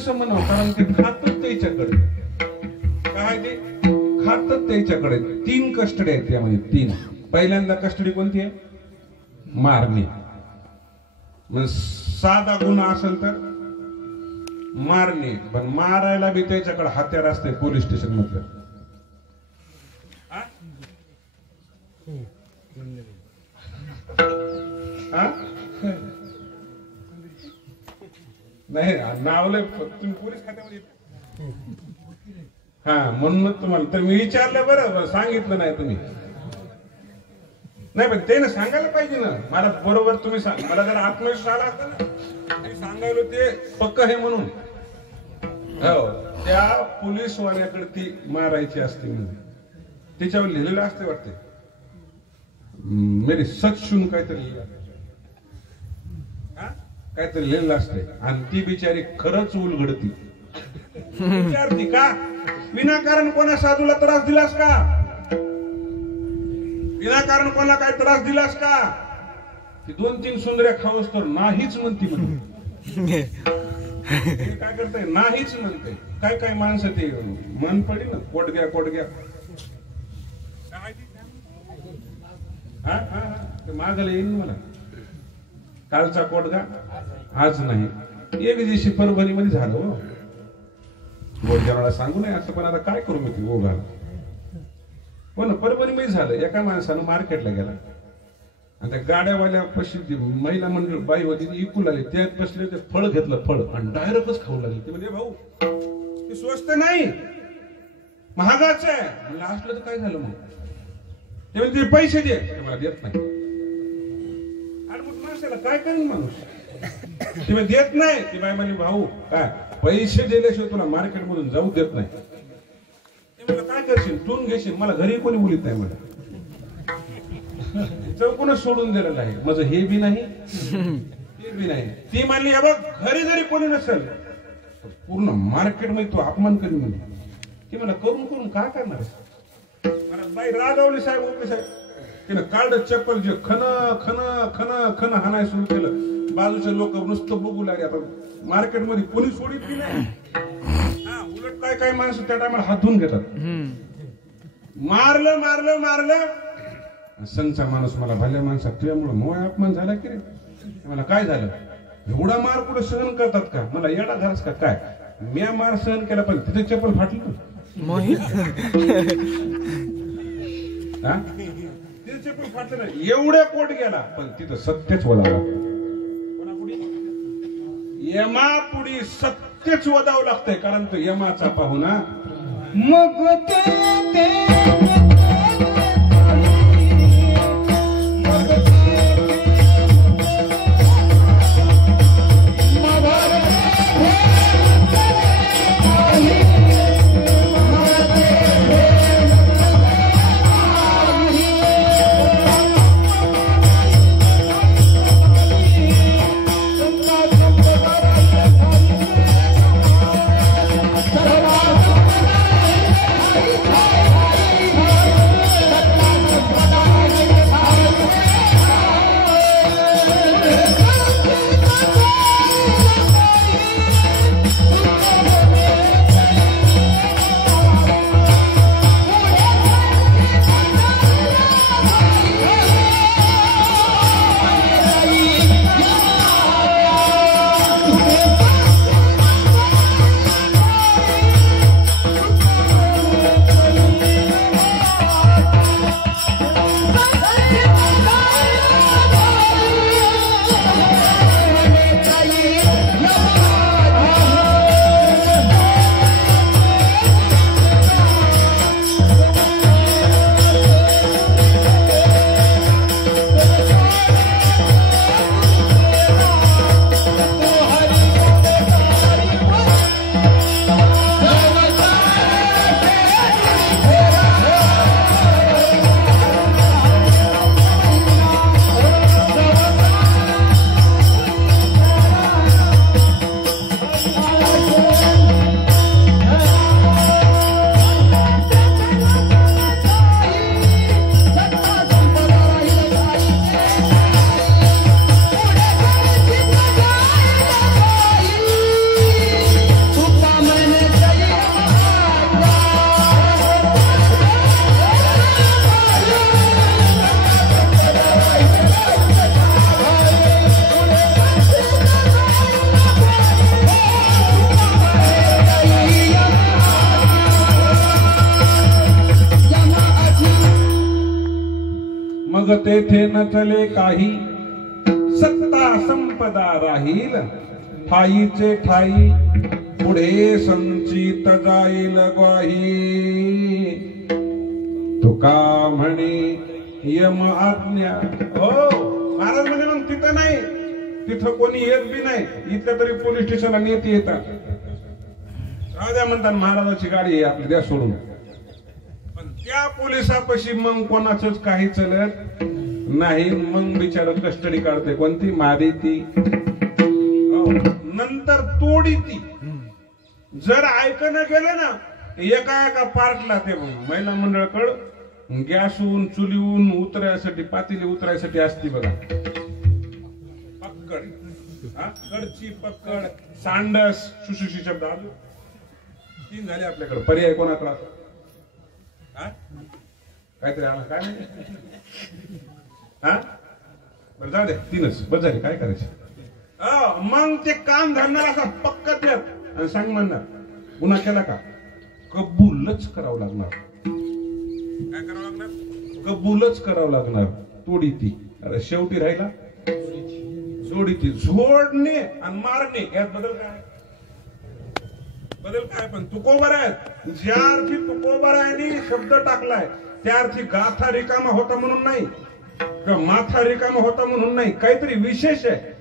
कसं म्हणावं, कारण ते खातच त्याच्याकडे. काय ते खातच त्याच्याकडे. 3 कस्टडी आहेत त्यामध्ये, 3. पहिल्यांदा कस्टडी कोणती आहे? मारणे. मग साधा गुन्हा असेल तर मारणे, पण मारायला बी त्याच्याकडे हत्यार असते पोलीस स्टेशन मधलं. नाही नावलं तुम्ही पोलीस खात्यामध्ये. हा म्हणूनच तुम्हाला तर मी विचारलं, बरं सांगितलं नाही तुम्ही. नाही पण ते सांगायला पाहिजे ना मला, बरोबर तुम्ही मला जर आत्मविश्वास आला असता ना, मी सांगायलो ते पक्क आहे म्हणून. हो, त्या पोलीसवाल्याकडे ती मारायची असते म्हणजे त्याच्यावर लिहिलेलं असते वाटते, मेरी सच शुन काहीतरी काहीतरी लिहिलेलं असते. आणि ती बिचारी खरंच उलगडती. विचारती का विनाकारण कोणा साधूला त्रास दिलास का, विनाकारण कोणाला काय त्रास दिलास का. ती 2-3 सुंदऱ्या खाऊस तर नाहीच म्हणती. म्हणते काय करताय, नाहीच म्हणते. काय काय माणसं ते मन पडी ना, कोटग्या कोटग्या. हा हा ते मागला येईन मला. कालचा कोटगा आज नाही. एक दिवशी परभणी मध्ये झालं हो. गोडजनाला सांगू नये असं, पण आता काय करू मी ती ओघाला. हो ना, परभणी मध्ये झालं. एका माणसानं मार्केटला गेला आणि त्या गाड्यावाल्या पशी महिला मंडळ बाई होती, इकू लागली. त्यात बसले ते फळ घेतलं, फळ आणि डायरेक्टच खाऊ लागली. ते म्हणजे भाऊ ते स्वस्त नाही, महागाच आहे. म्हणलं असलं तर काय झालं मग. ते म्हणजे पैसे दे, ते मला देत नाही. आणि मग माणसाला काय करेल माणूस, ते देत नाही. ती बाई म्हणली भाऊ काय पैसे दिल्याशिवाय तुला मार्केट मधून जाऊ देत नाही. ते मला काय करशील, तून घेशील, मला घरी कोणी बोलित नाही. मला चौकूनच सोडून दिलेलं आहे. माझं हे बी नाही ते बी नाही. ती म्हणली बघ घरी जरी कोणी नसेल पूर्ण मार्केट मध्ये तो अपमान करी म्हणजे. ती मला करून करून काय करणार. मला बाई रागावली साहेब, ओके साहेब. तिनं काढलं चप्पल, जे खन खन खन खन हाणाय सुरू केलं. बाजूचे लोक नुसतं बघू लागले. आता मार्केट मध्ये कोणी सोडित की नाही. हा उलट काय काय माणसं त्या टायमाला हात धुवून घेतात. मारलं मारलं मारलं. संचा माणूस मला भल्या माणसात तुझ्यामुळे मोठा अपमान झाला की रे. मला काय झालं, एवढा मार कुठं सहन करतात का, मला येडा झालास का काय. मी मार सहन केला पण तिथे चप्पल फाटली. तिथे चप्पल फाटलं नाही. एवढ्या कोट गेला पण तिथं सत्यच वदावं. यमापुढी सत्यच वदावं लागतंय, कारण तो यमाचा पाहुणा. मग ते मग तेथे न चले काही, सत्ता संपदा राहील ठाईचे ठाई, पुढे संचित जाईल ग्वाही. तुका म्हणे यम आज्ञा. हो महाराज म्हणे मग तिथं नाही, तिथं कोणी येत बी नाही, इथं तरी पोलीस स्टेशनला नेते येतात. राहू द्या म्हणतात, महाराजाची गाडी आहे आपली, द्या सोडून. पण त्या पोलिसापाशी मग कोणाच काही चलत नाही. मग बिचार कस्टडी काढते, कोणती मारी ती, नंतर तोडी ती. जर ऐकणं गेलं ना एका एका पार्टला ते महिला मंडळकड गॅसहून चुलीहून उतरायसाठी, पातेली उतरायसाठी असती बघा पक्कड, कडची पक्कड, सांडस, सुशुशी शब्द आलो 3 झाले आपल्याकडे. पर्याय कोणाकडे काहीतरी आला काय बरं जाऊ दे, 3च बस झाले, काय करायचं. मग ते काम धरणार असा पक्का त्यात आणि सांग म्हणणार गुन्हा केला का, कबूलच करावं लागणार. काय करावं लागणार, कबूलच करावं लागणार. तोडी ती. अरे शेवटी राहिला जोडी ती. झोडणे आणि मारणे यात बदल काय, बदल काय. पण तुकोबर आहेत, ज्या अर्थी तुकोबर आहे शब्द टाकलाय त्या अर्थी गाथा रिकामा होता म्हणून नाही किंवा माथा रिकामा होता म्हणून नाही, काहीतरी विशेष आहे.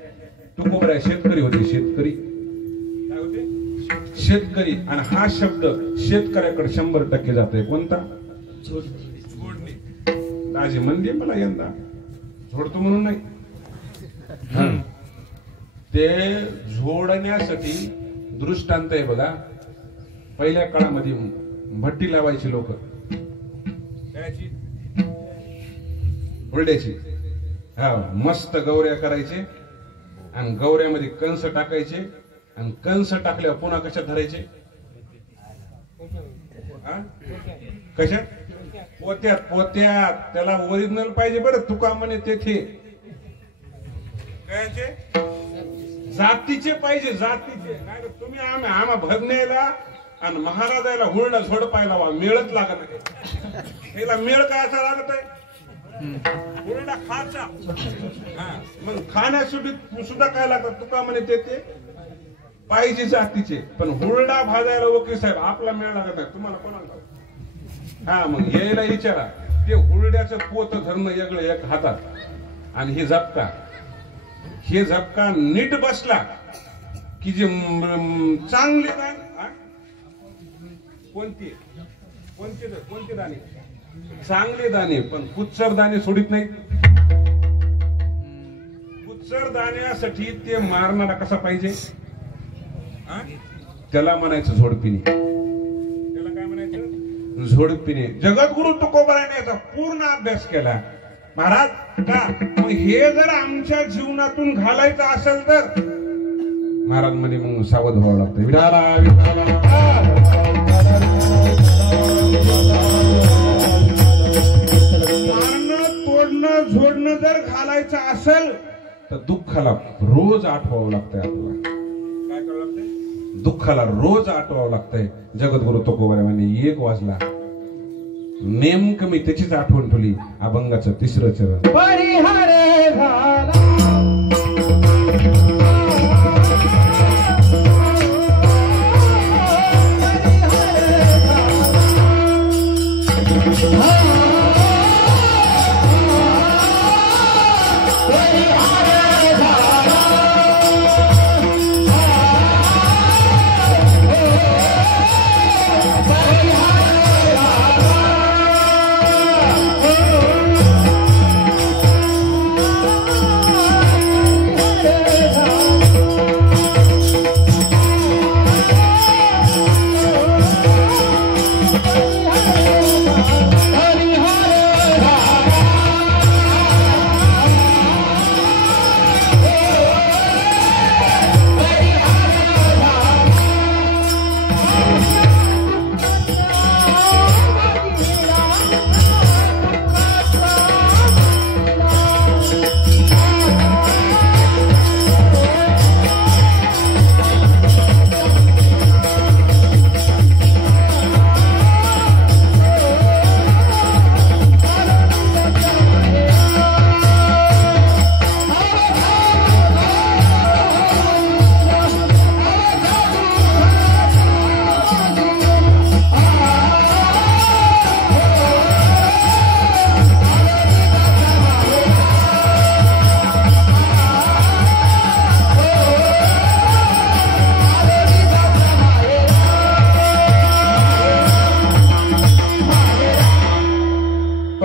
तुकोबर आहे, शेतकरी होते, शेतकरी काय होते, शेतकरी. आणि हा शब्द शेतकऱ्याकडे 100% जातोय. कोणता, झोडणे. दाजी म्हणले मला यंदा झोडतो म्हणून नाही, ते झोडण्यासाठी दृष्टांत आहे बघा. पहिल्या काळामध्ये भट्टी लावायची लोक, हुरड्याची. हा मस्त गौऱ्या करायचे आणि गौऱ्यामध्ये कंस टाकायचे आणि कंस टाकल्यावर पुन्हा कशात धरायचे, कशात, पोत्यात. पोत्यात त्याला ओरिजिनल पाहिजे बरं. तुका म्हणे तेथे जातीचे पाहिजे, जातीचे. नाही तुम्ही आम्हा भगण्याला आणि महाराजाला हुरडा झोडपायला मिळत लागत नाही. याला मेळ काय असा लागत आहे, हुरडा खायचा. मग खाण्यासाठी सुद्धा काय लागत, तुका म्हणे ते पाहिजे जातीचे. पण हुरडा भाजायला वकील साहेब आपला मेळ लागत नाही, तुम्हाला कोणाला. हा मग यायला विचारा, ते हुरड्याचं पोत धरणं वेगळं एक हातात आणि हे झपका. हे झपका नीट बसला की जे चांगले दाणे, कोणते कोणते कोणते दाणे, चांगले दाणे. पण कुच्चर दाणे सोडित नाही. कुच्चर दाण्यासाठी ते मारणारा कसा पाहिजे, त्याला म्हणायचं झोडपिणी. त्याला काय म्हणायचं, झोडपिणी. जगद्गुरु तुकोबाराने याचा पूर्ण अभ्यास केला महाराज. का मग हे जर आमच्या जीवनातून घालायचं असेल तर महाराज म्हणे मग सावध व्हावं लागतं. विठाला मारणं तोडणं झोडणं जर घालायचं असेल तर दुःखाला रोज आठवावं लागतंय. आपल्याला काय करावं लागतंय, दुःखाला रोज आठवावं लागतंय. जगद्गुरु तुकोबारा म्हणे 1 वाजला नेमकं मी त्याचीच आठवण ठेवली. अभंगाचं 3रं चरण. परिहार झाला हरी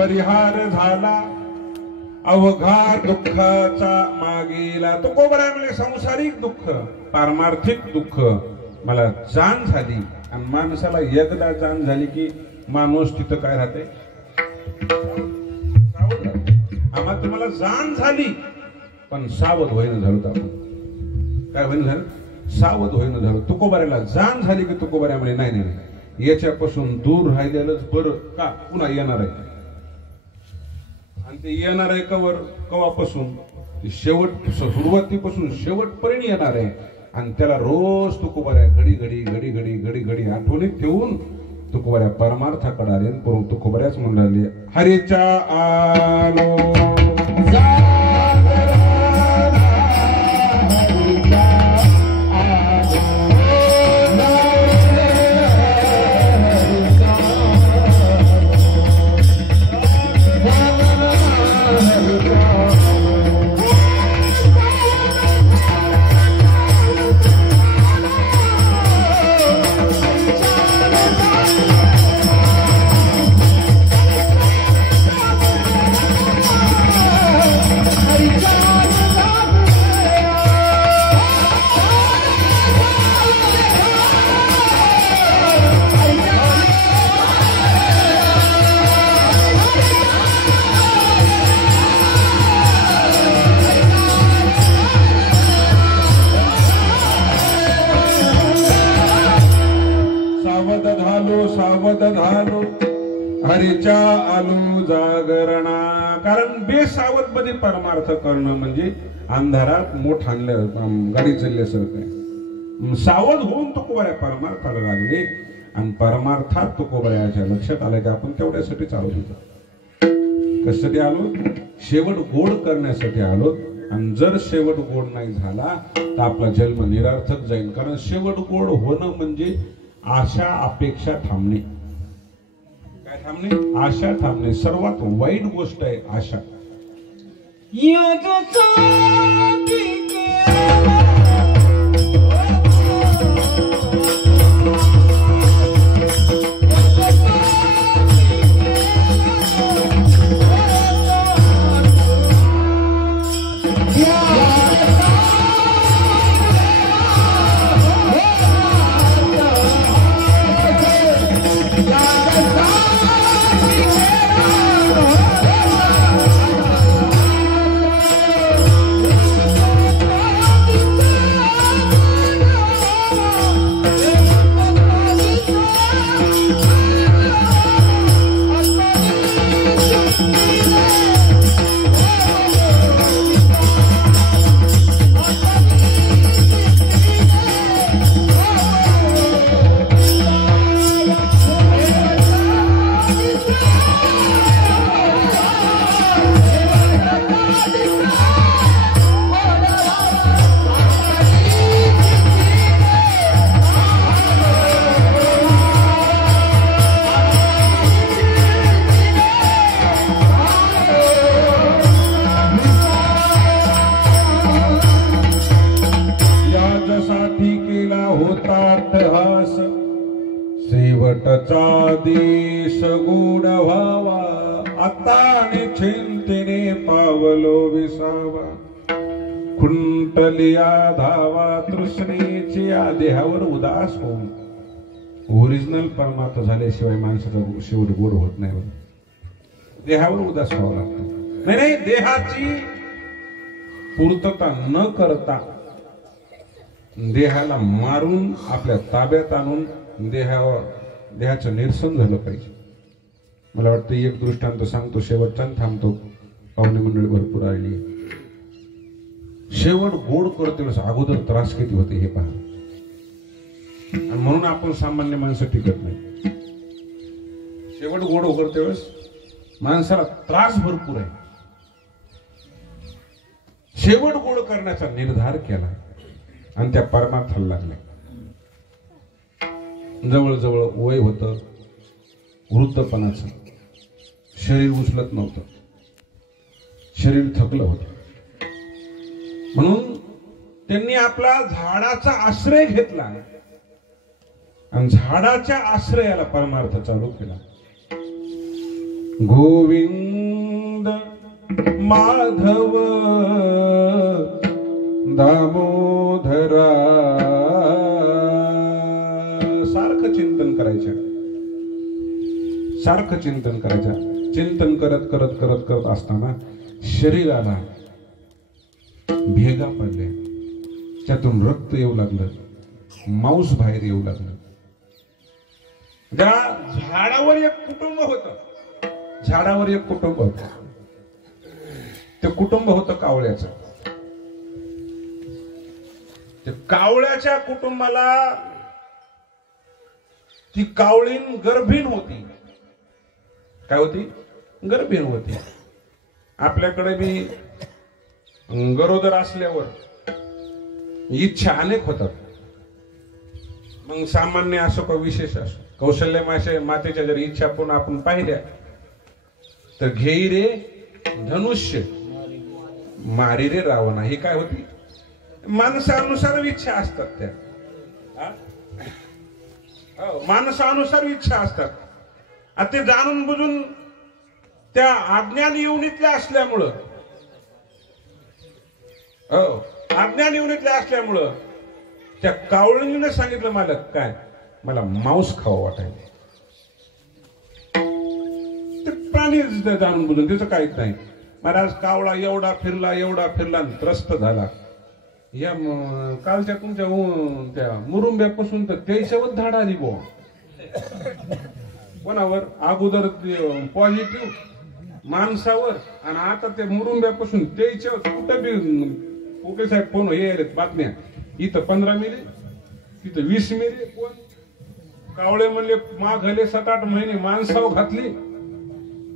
परिहार झाला अवघा दुःखाचा मागेला. तुकोबराय म्हणजे सांसारिक दुःख पारमार्थिक दुःख मला जाण झाली. आणि माणसाला एकदा जाण झाली की माणूस तिथं काय राहते, सावध राहते. आम्हाला तुम्हाला जाण झाली पण सावध होईन झालं. तर आपण काय होईन झालं, सावध होईन झालं. तुकोबऱ्याला जाण झाली की तुकोबऱ्या म्हणजे नाही नाही याच्यापासून दूर राहिलेलंच बरं. का पुन्हा येणार आहे आणि ते येणार आहे कवापासून, शेवट सुरुवातीपासून शेवटपर्यंत येणार आहे. आणि त्याला रोज तुकोबऱ्या घडी घडी घडी घडी घडी घडी आठवणीत ठेवून तुकोबऱ्या परमार्थाकडे आले. परंतु तुकोबऱ्याच म्हणाले हरीच्या आलो सावध झालो हरीच्या आलो जागरणा. कारण बेसावध मध्ये परमार्थ करणं म्हणजे अंधारात मोठ आणलं गाडी चालल्यासारखं आहे. सावध होऊन तुकोबऱ्या परमार्थाला लागले आणि परमार्थात तुकोबऱ्याच्या लक्षात आलं की आपण तेवढ्यासाठी चालू होतो. कशासाठी आलो, शेवट गोड करण्यासाठी आलो. आणि जर शेवट गोड नाही झाला तर आपला जन्म निरर्थक जाईल. कारण शेवट गोड होणं म्हणजे आशा अपेक्षा थांबणे. काय थांबणे, आशा थांबणे. सर्वात वाईट गोष्ट आहे आशा. शेवटचा देश गोड व्हावा आता चिंतेने पावलो विसावा. खुंटलिया धावा तृष्णेची या देहावर उदास होऊन. ओरिजिनल परमार्थ झाल्याशिवाय माणसाचा शेवट गोड होत नाही. देहावर उदास व्हावं लागतं. नाही देहाची पूर्तता न करता देहाला मारून आपल्या ताब्यात आणून देहाचं निरसन झालं पाहिजे. मला वाटतं एक दृष्टांत सांगतो शेवटचा थांबतो. पाहुणे मंडळी भरपूर आली. शेवट गोड करते वेळेस अगोदर त्रास किती होते हे पहा. आणि म्हणून आपण सामान्य माणसं टिकत नाही. शेवट गोड करते वेळेस माणसाला त्रास भरपूर आहे. शेवट गोड करण्याचा निर्धार केला आणि त्या परमार्थाला लागले. जवळजवळ वय होतं, वृद्धपणाचं. शरीर उचलत नव्हतं, शरीर थकलं होतं. म्हणून त्यांनी आपला झाडाचा आश्रय घेतला आणि झाडाच्या आश्रयाला परमार्थ चालू केला. गोविंद माधव दामोदरा सारखं चिंतन करायचं, सारखं चिंतन करायचं. चिंतन करत करत करत करत असताना शरीराला भेगा पडल्या, त्यातून रक्त येऊ लागलं, मांस बाहेर येऊ लागलं. त्या झाडावर एक कुटुंब होतं, झाडावर एक कुटुंब होतं. ते कुटुंब होतं कावळ्याचं. ते कावळ्याच्या कुटुंबाला ती कावळीन गर्भीण होती. काय होती? गर्भीण होती. आपल्याकडे बी गरोदर असल्यावर इच्छा अनेक होतात. मग सामान्य असो का विशेष असो, कौशल्य मातेच्या जर इच्छा पण आपण पाहिल्या तर घेई रे धनुष्य मारी रे रावणा. ही काय होती? माणसानुसार इच्छा असतात त्या. माणसानुसार इच्छा असतात. आता ते जाणून बुजून त्या अज्ञान योनीतल्या असल्यामुळं, अज्ञान योनीतल्या असल्यामुळं त्या कावळीने सांगितलं, मालक काय मला मांस खावं वाटायला. ते प्राणी जाणून बुजून त्याचं काहीच नाही. महाराज कावळा एवढा फिरला त्रस्त झाला. या कालच्या तुमच्या त्या मुरुंब्यापासून तर त्याच्यावर धाड आली बुवा. कोणावर? अगोदर पॉझिटिव्ह माणसावर, आणि आता ते मुरुंब्यापासून त्याच्यावर कुठं बी ओके साहेब फोन हे बातम्या. इथं 15 मिली, तिथं 20 मिली. कोण? कावळे म्हणले माघले 7-8 महिने माणसावर घातली,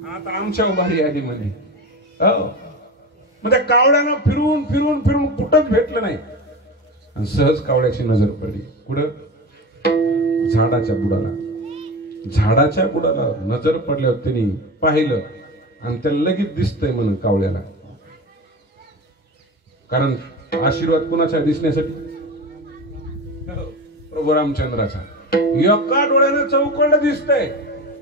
आता आमच्यावर भारी आली म्हणे. मग त्या कावळ्यानं फिरून फिरून फिरून कुठंच भेटलं नाही. आणि सहज कावळ्याची नजर पडली. कुठं? झाडाच्या बुडाला. झाडाच्या बुडाला नजर पडल्यावर त्यांनी पाहिलं आणि त्याला लगेच दिसतंय म्हणून कावळ्याला. कारण आशीर्वाद कुणाच्या दिसण्यासाठी? प्रभू रामचंद्राचा. एका डोळ्यानं चौकड दिसतंय.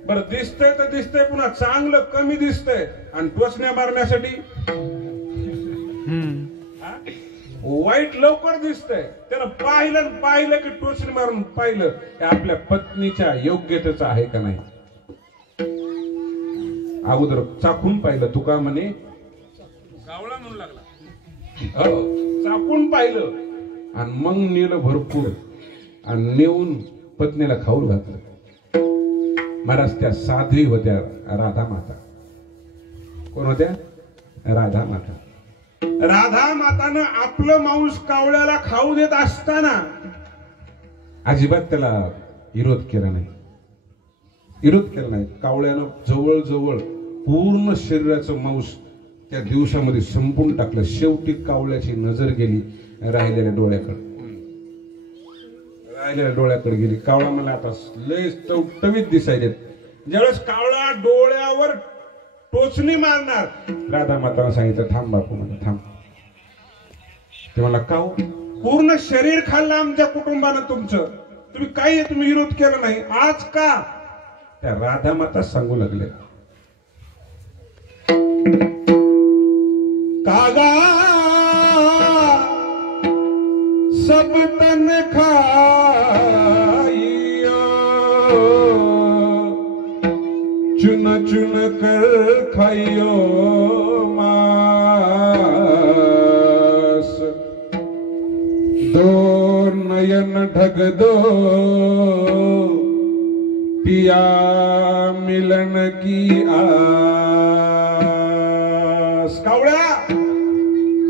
बरं दिसतंय तर दिसतंय, पुन्हा चांगलं कमी दिसतंय. आणि टोचण्या मारण्यासाठी वाईट लवकर दिसतंय. त्यानं पाहिलं की टोचणी मारून पाहिलं की आपल्या पत्नीच्या योग्यतेचं आहे का नाही. अगोदर चाकून पाहिलं. तुका म्हणे कावळा म्हणू लागला. चाकून पाहिलं आणि मग नेलं भरपूर आणि नेऊन पत्नीला खाऊ घातलं. महाराज त्या साध्वी होत्या राधा माता. कोण होत्या? राधा माता. राधा मातानं आपलं मांस कावळ्याला खाऊ देत असताना अजिबात त्याला विरोध केला नाही. विरोध केला नाही. कावळ्यानं जवळ पूर्ण शरीराचं मांस त्या दिवसामध्ये संपून टाकलं. शेवटी कावळ्याची नजर गेली राहिलेल्या डोळ्याकडे गेली. कावळा मला आता लय टवटवीत दिसायचे. ज्यावेळेस कावळा डोळ्यावर टोचणी मारणार, राधा मातानं सांगितलं थांब बापू, मला थांब. ते मला काव पूर्ण शरीर खाल्लं आमच्या कुटुंबानं तुमचं, तुम्ही विरोध केला नाही आज का? त्या राधा माता सांगू लागले, कागा सब तन खाइयो, चुन चुन कर खाइयो मास, दो नयन ढग दो पिया मिलन की आस. कावळ्या,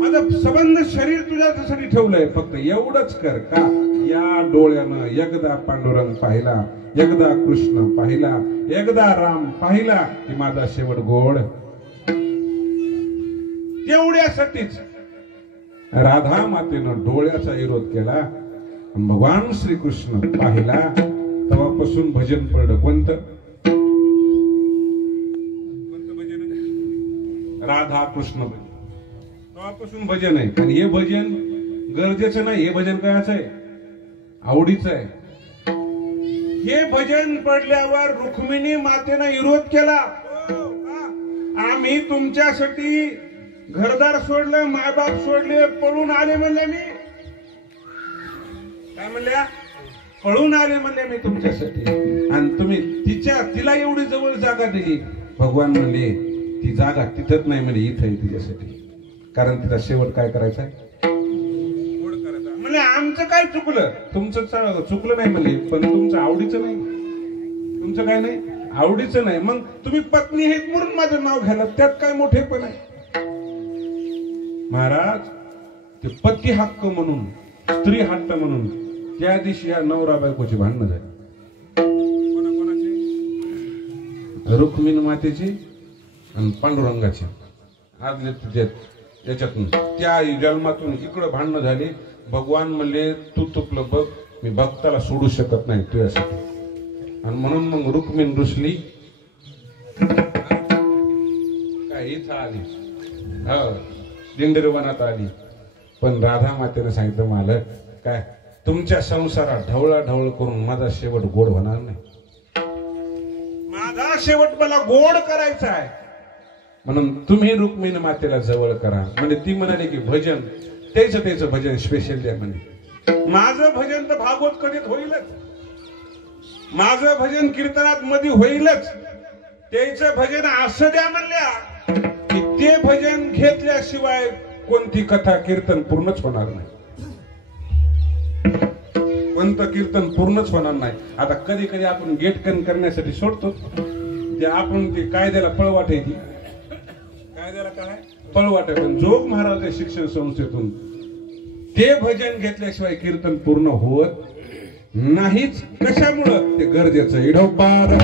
माझं सबंध शरीर तुझ्यासाठी ठेवलंय, फक्त एवढंच कर का या डोळ्यानं एकदा पांडुरंग पाहिला, एकदा कृष्ण पाहिला, एकदा राम पाहिला की माझा शेवट गोड. तेवढ्यासाठीच राधा मातेनं डोळ्याचा विरोध केला. भगवान श्रीकृष्ण पाहिला तेव्हापासून भजन पडलं. कोणतं भजन? राधा कृष्ण भजन. तेव्हापासून भजन आहे. आणि हे भजन गरजेचं नाही, हे भजन कायचं आहे? आवडीचं आहे. हे भजन पडल्यावर रुक्मिणी मातेनं विरोध केला. आम्ही तुमच्यासाठी घरदार सोडलं, मायबाप सोडले, पळून आले म्हणले मी. काय म्हणल्या? पळून आले म्हणले मी तुमच्यासाठी. आणि तुम्ही तिला एवढी जवळ जागा दिली. भगवान म्हणले ती जागा तिथंच नाही म्हणजे इथं आहे तिच्यासाठी. कारण तिचा शेवट काय करायचा आहे? गोड करायचा. म्हणजे आमचं काय चुकलं? तुमचं चुकलं नाही म्हणले, पण तुमचं आवडीचं नाही. तुमचं काय नाही? आवडीचं नाही. मग तुम्ही पत्नी आहेत म्हणून माझं नाव घ्यायला, त्यात काय मोठेपण आहे? महाराज, ते पती हक्क म्हणून, स्त्री हक्क म्हणून त्या दिवशी या नवरा बायकोची भांडणं झाली. रुक्मिणी मातेची आणि पांडुरंगाची. आदले त्याच्यातून त्या जन्मातून इकडं भांडणं झाली. भगवान म्हणले तू तुपलं बघ, मी भक्ताला सोडू शकत नाही तुझ्यासाठी. आणि म्हणून मग रुक्मिणी रुसली, काय इथं आली, दिंडीरवनात आली. पण राधा मातेने सांगितलं मालक, काय तुमच्या संसारात ढवळा ढवळ करून माझा शेवट गोड होणार नाही. माझा शेवट मला गोड करायचा आहे. म्हणून तुम्ही रुक्मिणी मातेला जवळ करा. म्हणजे ती म्हणाली की भजन त्याचं भजन स्पेशल द्या म्हणे. माझं भजन तर भागवत कधीत होईलच, माझं भजन कीर्तनात मध्ये होईलच. त्याचं भजन असं द्या म्हणल्या की ते भजन घेतल्याशिवाय कोणती कथा कीर्तन पूर्णच होणार नाही. कोणतं कीर्तन पूर्णच होणार नाही. आता कधी कधी आपण गेटकन करण्यासाठी सोडतो, ते आपण ते कायद्याला पळवाट आहे, ती कायद्याला काय पळवाट आहे. पण जोग महाराज शिक्षण संस्थेतून ते भजन घेतल्याशिवाय कीर्तन पूर्ण होत नाहीच. कशामुळं? ते गरजेचं. इडोपार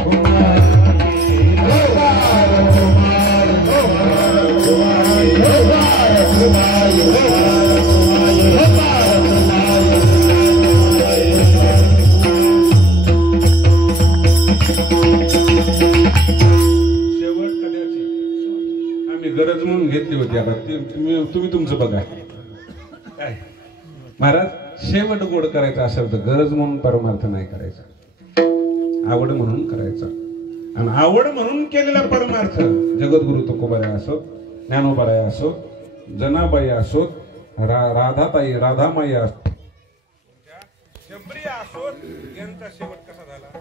गरज म्हणून घेतली होती. आता तुम्ही तुमचं बघा. काय महाराज, शेवट गोड करायचा असेल तर गरज म्हणून परमार्थ नाही करायचा, आवड म्हणून करायचा. आणि आवड म्हणून केलेला परमार्थ जगद्गुरु तुकोबाराय असो, ज्ञानोबाराय असो, जनाबाई असो, राधाताई राधामाई असो, शबरी असो, यांचा शेवट कसा झाला?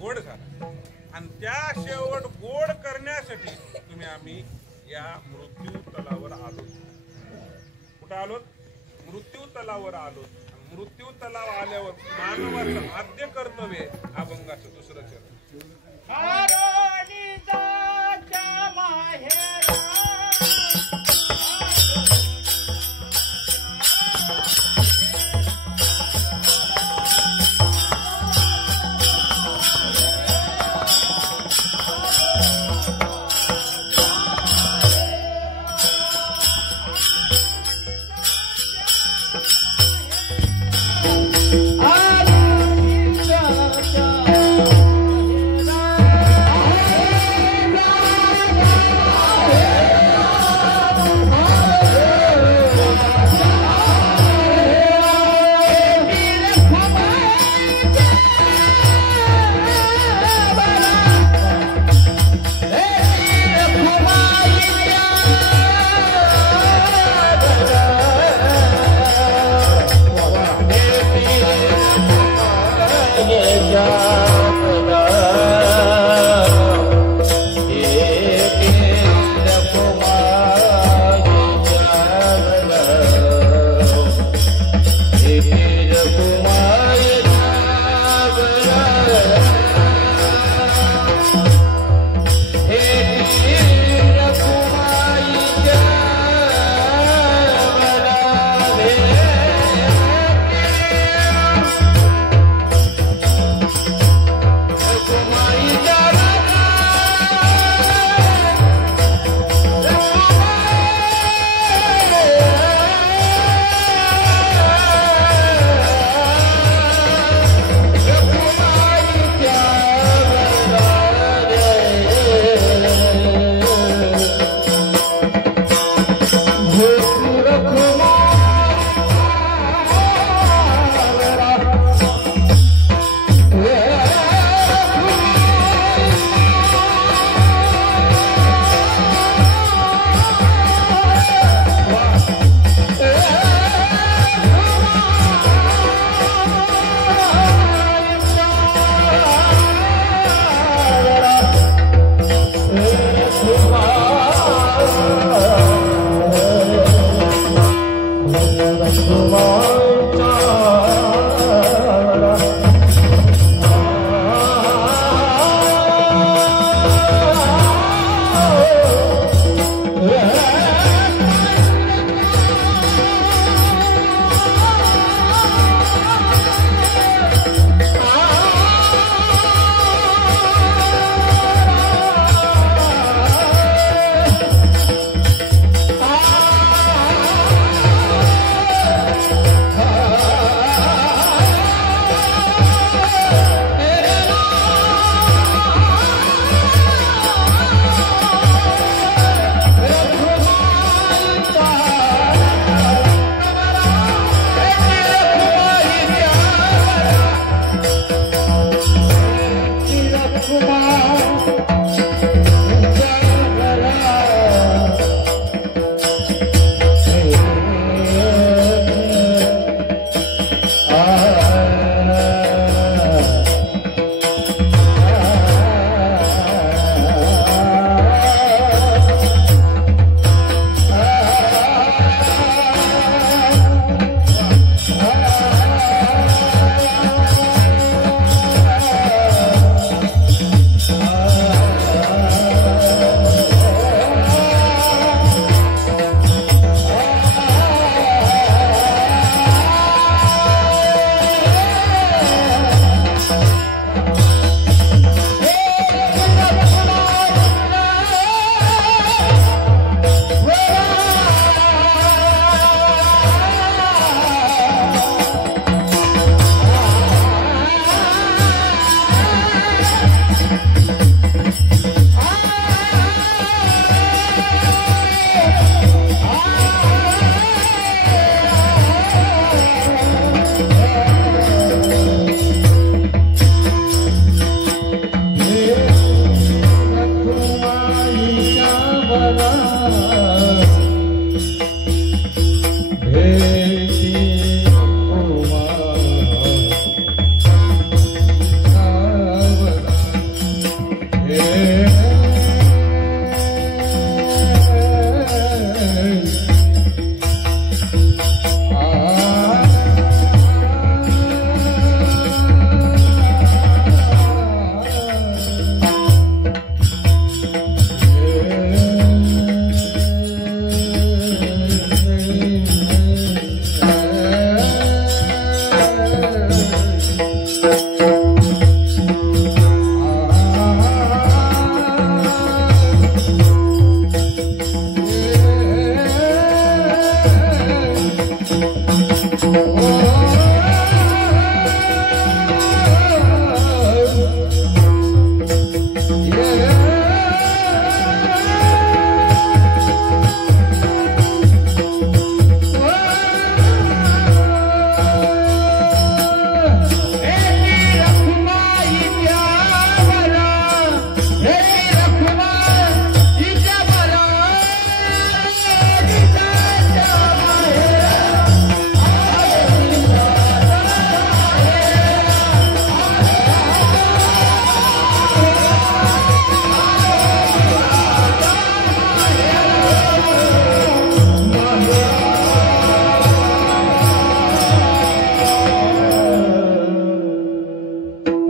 गोड झाला. आणि त्या शेवट गोड करण्यासाठी आम्ही या मृत्यू तलावर आलो. कुठं आलो? मृत्यू तलावर आलो. मृत्यू तलाव आल्यावर मानवाचं आद्य कर्तव्य अभंगाचं दुसरं चरण.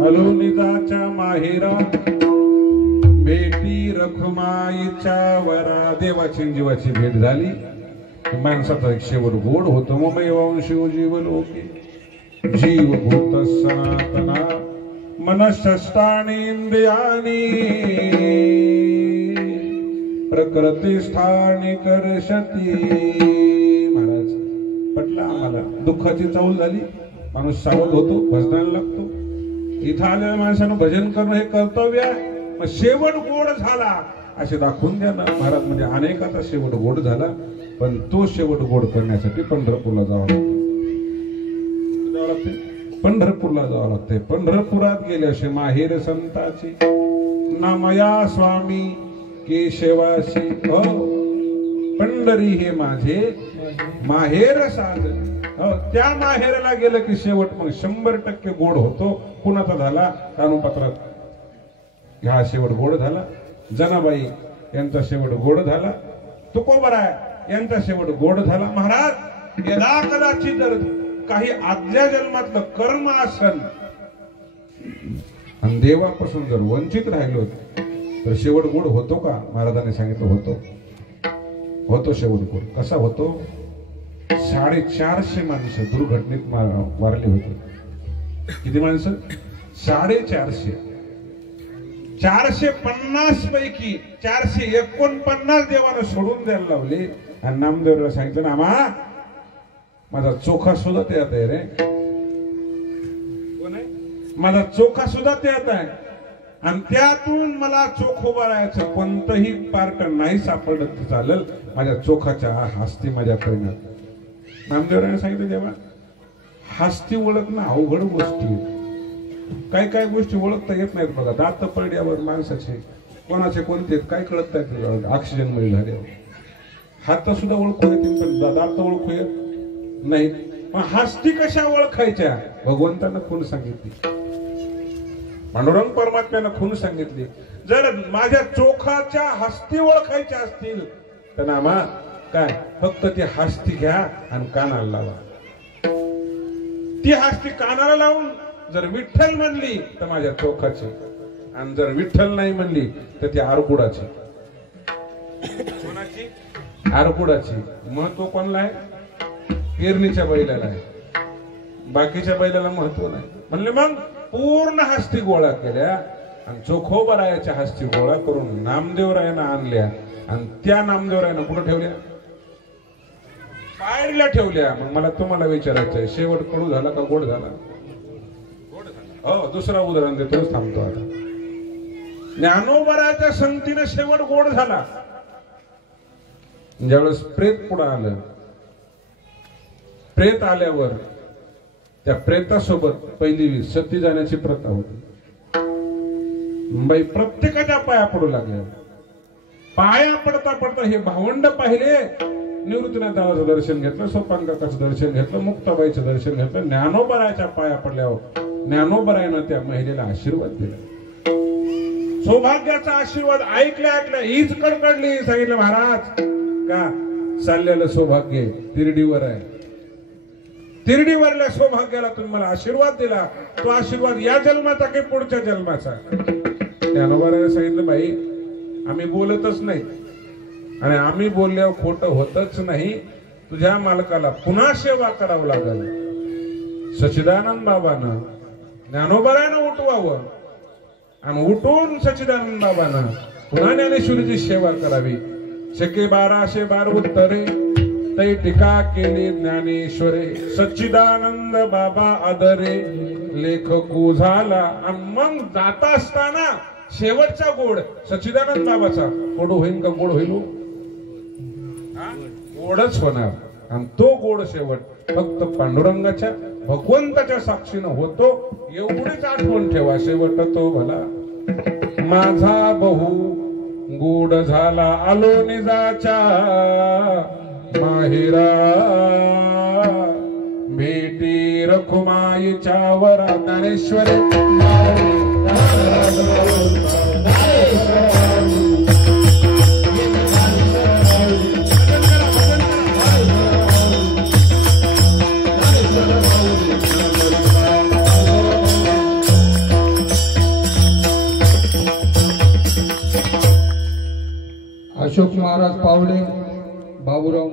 हलोनिदाच्या माहेरा भेटी रखुमाईच्या वरा. देवाची जीवाची भेट झाली. माणसाचा एक शेवट गोड होतो. मम वंशो जीव लोके जीव भूत सनातना मनष्टानी इंद्रियानी प्रकृती स्थानी करशती. महाराज पटलं आम्हाला. दुःखाची चाऊल झाली. माणूस सावध होतो, भजनाला लागतो. इथं आलेल्या माणसानं भजन करणं हे कर्तव्य आहे. मग शेवट गोड झाला असे दाखवून द्या ना महाराज. म्हणजे अनेकाचा शेवट गोड झाला, पण तो शेवट गोड करण्यासाठी पंढरपूरला जावं लागते. पंढरपूरला जावं लागते. पंढरपुरात गेल्याशी माहेर संताची नामया स्वामी केशवाशी. हो, पंढरी हे माझे माहेर साजन. त्या माहेरला गेलं की शेवट मग 100% गोड होतो. कुणाचा झाला कानुपत्रात ह्या शेवट गोड झाला. जनाबाई यांचा शेवट गोड झाला. तुकोबराय यांचा शेवट गोड झाला. महाराज यदा कदाचित जर काही आदल्या जन्मातलं कर्म असन आणि देवापासून जर वंचित राहिलो तर शेवट गोड होतो का? महाराजांनी सांगितलं होतो शेवट गोड. कसा होतो? 450 माणसं दुर्घटनेत वारली होती. किती माणसं? 450. 450 पैकी 449 देवानं सोडून द्यायला लावले आणि नामदेवला सांगितलं ना, आम्हा माझा चोखा सुद्धा त्यात आहे रे. माझा चोखा सुद्धा त्यात आहे आणि त्यातून मला चोख उभा राहायचं कोणतंही पार्ट नाही सापडलं तर चालेल, माझ्या चोखाच्या हस्ती माझ्याकडे. नामदेवराने सांगितलं जेव्हा हस्ती ओळखणं अवघड गोष्टी आहे. काय काय गोष्टी ओळखता येत नाहीत बघा. दात पडल्यावर माणसाचे कोणाचे कोणते काय कळत नाही. ऑक्सिजन मुळे झाल्यावर हात सुद्धा ओळखू येतील पण दात ओळखू येत नाही. मग हस्ती कशा ओळखायच्या? भगवंतानं खून सांगितली, पांडुरंग परमात्म्यानं खून सांगितली. जर माझ्या चोखाच्या हस्ती ओळखायच्या असतील तर नामा काय, फक्त ती हस्ती घ्या आणि कानाला लावा. ती हस्ती कानाला लावून जर विठ्ठल म्हणली तर माझ्या चोखाची, आणि जर विठ्ठल नाही म्हणली तर ती आरकुडाची. कोणाची? आरकुडाची. महत्व कोणला आहे? पेरणीच्या बैलाला आहे, बाकीच्या बैलाला महत्व नाही. म्हणले मग पूर्ण हस्ती गोळा केल्या आणि चोखोबरायाच्या हस्ती गोळा करून नामदेवरायानं आणल्या आणि त्या नामदेवरायानं कुठं ठेवल्या? पायरीला ठेवल्या. मग मला तुम्हाला विचारायचं आहे, शेवट कडू झाला का गोड झाला? हो, दुसरा उदाहरण देतो, थांबतो आता. ज्ञानोबराच्या संगतीने शेवट गोड झाला. ज्यावेळेस प्रेत पुढे आलं, प्रेत आल्यावर त्या प्रेतासोबत पहिली सती जाण्याची प्रथा होती. बाई प्रत्येकाच्या पाया पडू लागल्या. पाया पडता पडता हे भावंड पाहिले. निवृत्तीनाथाचं दर्शन घेतलं, सोपानकाकाचं दर्शन घेतलं, मुक्ताबाईचं दर्शन घेतलं. ज्ञानोबरायाच्या पाया पडल्यावर ज्ञानोबरायानं त्या महिलेला आशीर्वाद दिला. सौभाग्याचा आशीर्वाद ऐकल्या हीच कडकडली. सांगितलं महाराज का चाललेलं सौभाग्य तिरडीवर आहे. तिरडीवरल्या सौभाग्याला तुम्ही मला आशीर्वाद दिला. तो आशीर्वाद या जन्माचा की पुढच्या जन्माचा? ज्ञानोबरायाने सांगितलं बाई आम्ही बोलतच नाही आणि आम्ही बोलल्यावर खोटं होतच नाही. तुझ्या मालकाला पुन्हा सेवा करावं लागल. सच्चिदानंद बाबानं ज्ञानोबरायानं उठवावं आणि उठून सच्चिदानंद बाबानं पुन्हा ज्ञानेश्वरीची सेवा करावी. शके 1212 उत्तरे तै टीका केली ज्ञानेश्वरे. सच्चिदानंद बाबा आदरे लेखकू झाला. आणि मग जाता असताना शेवटचा गोड सच्चिदानंद बाबाचा कडू होईल का गोड होईल? गोडच होणार. आणि तो गोड शेवट फक्त पांडुरंगाच्या भगवंताच्या साक्षीनं होतो. एवढीच आठवण ठेवा. शेवट तो भला माझा बहु गोड झाला आलो निजाच्या माहिरा. भेटी रखुमाईच्या वरा. ज्ञानेश्वरी अशोक महाराज पावले, बाबूराव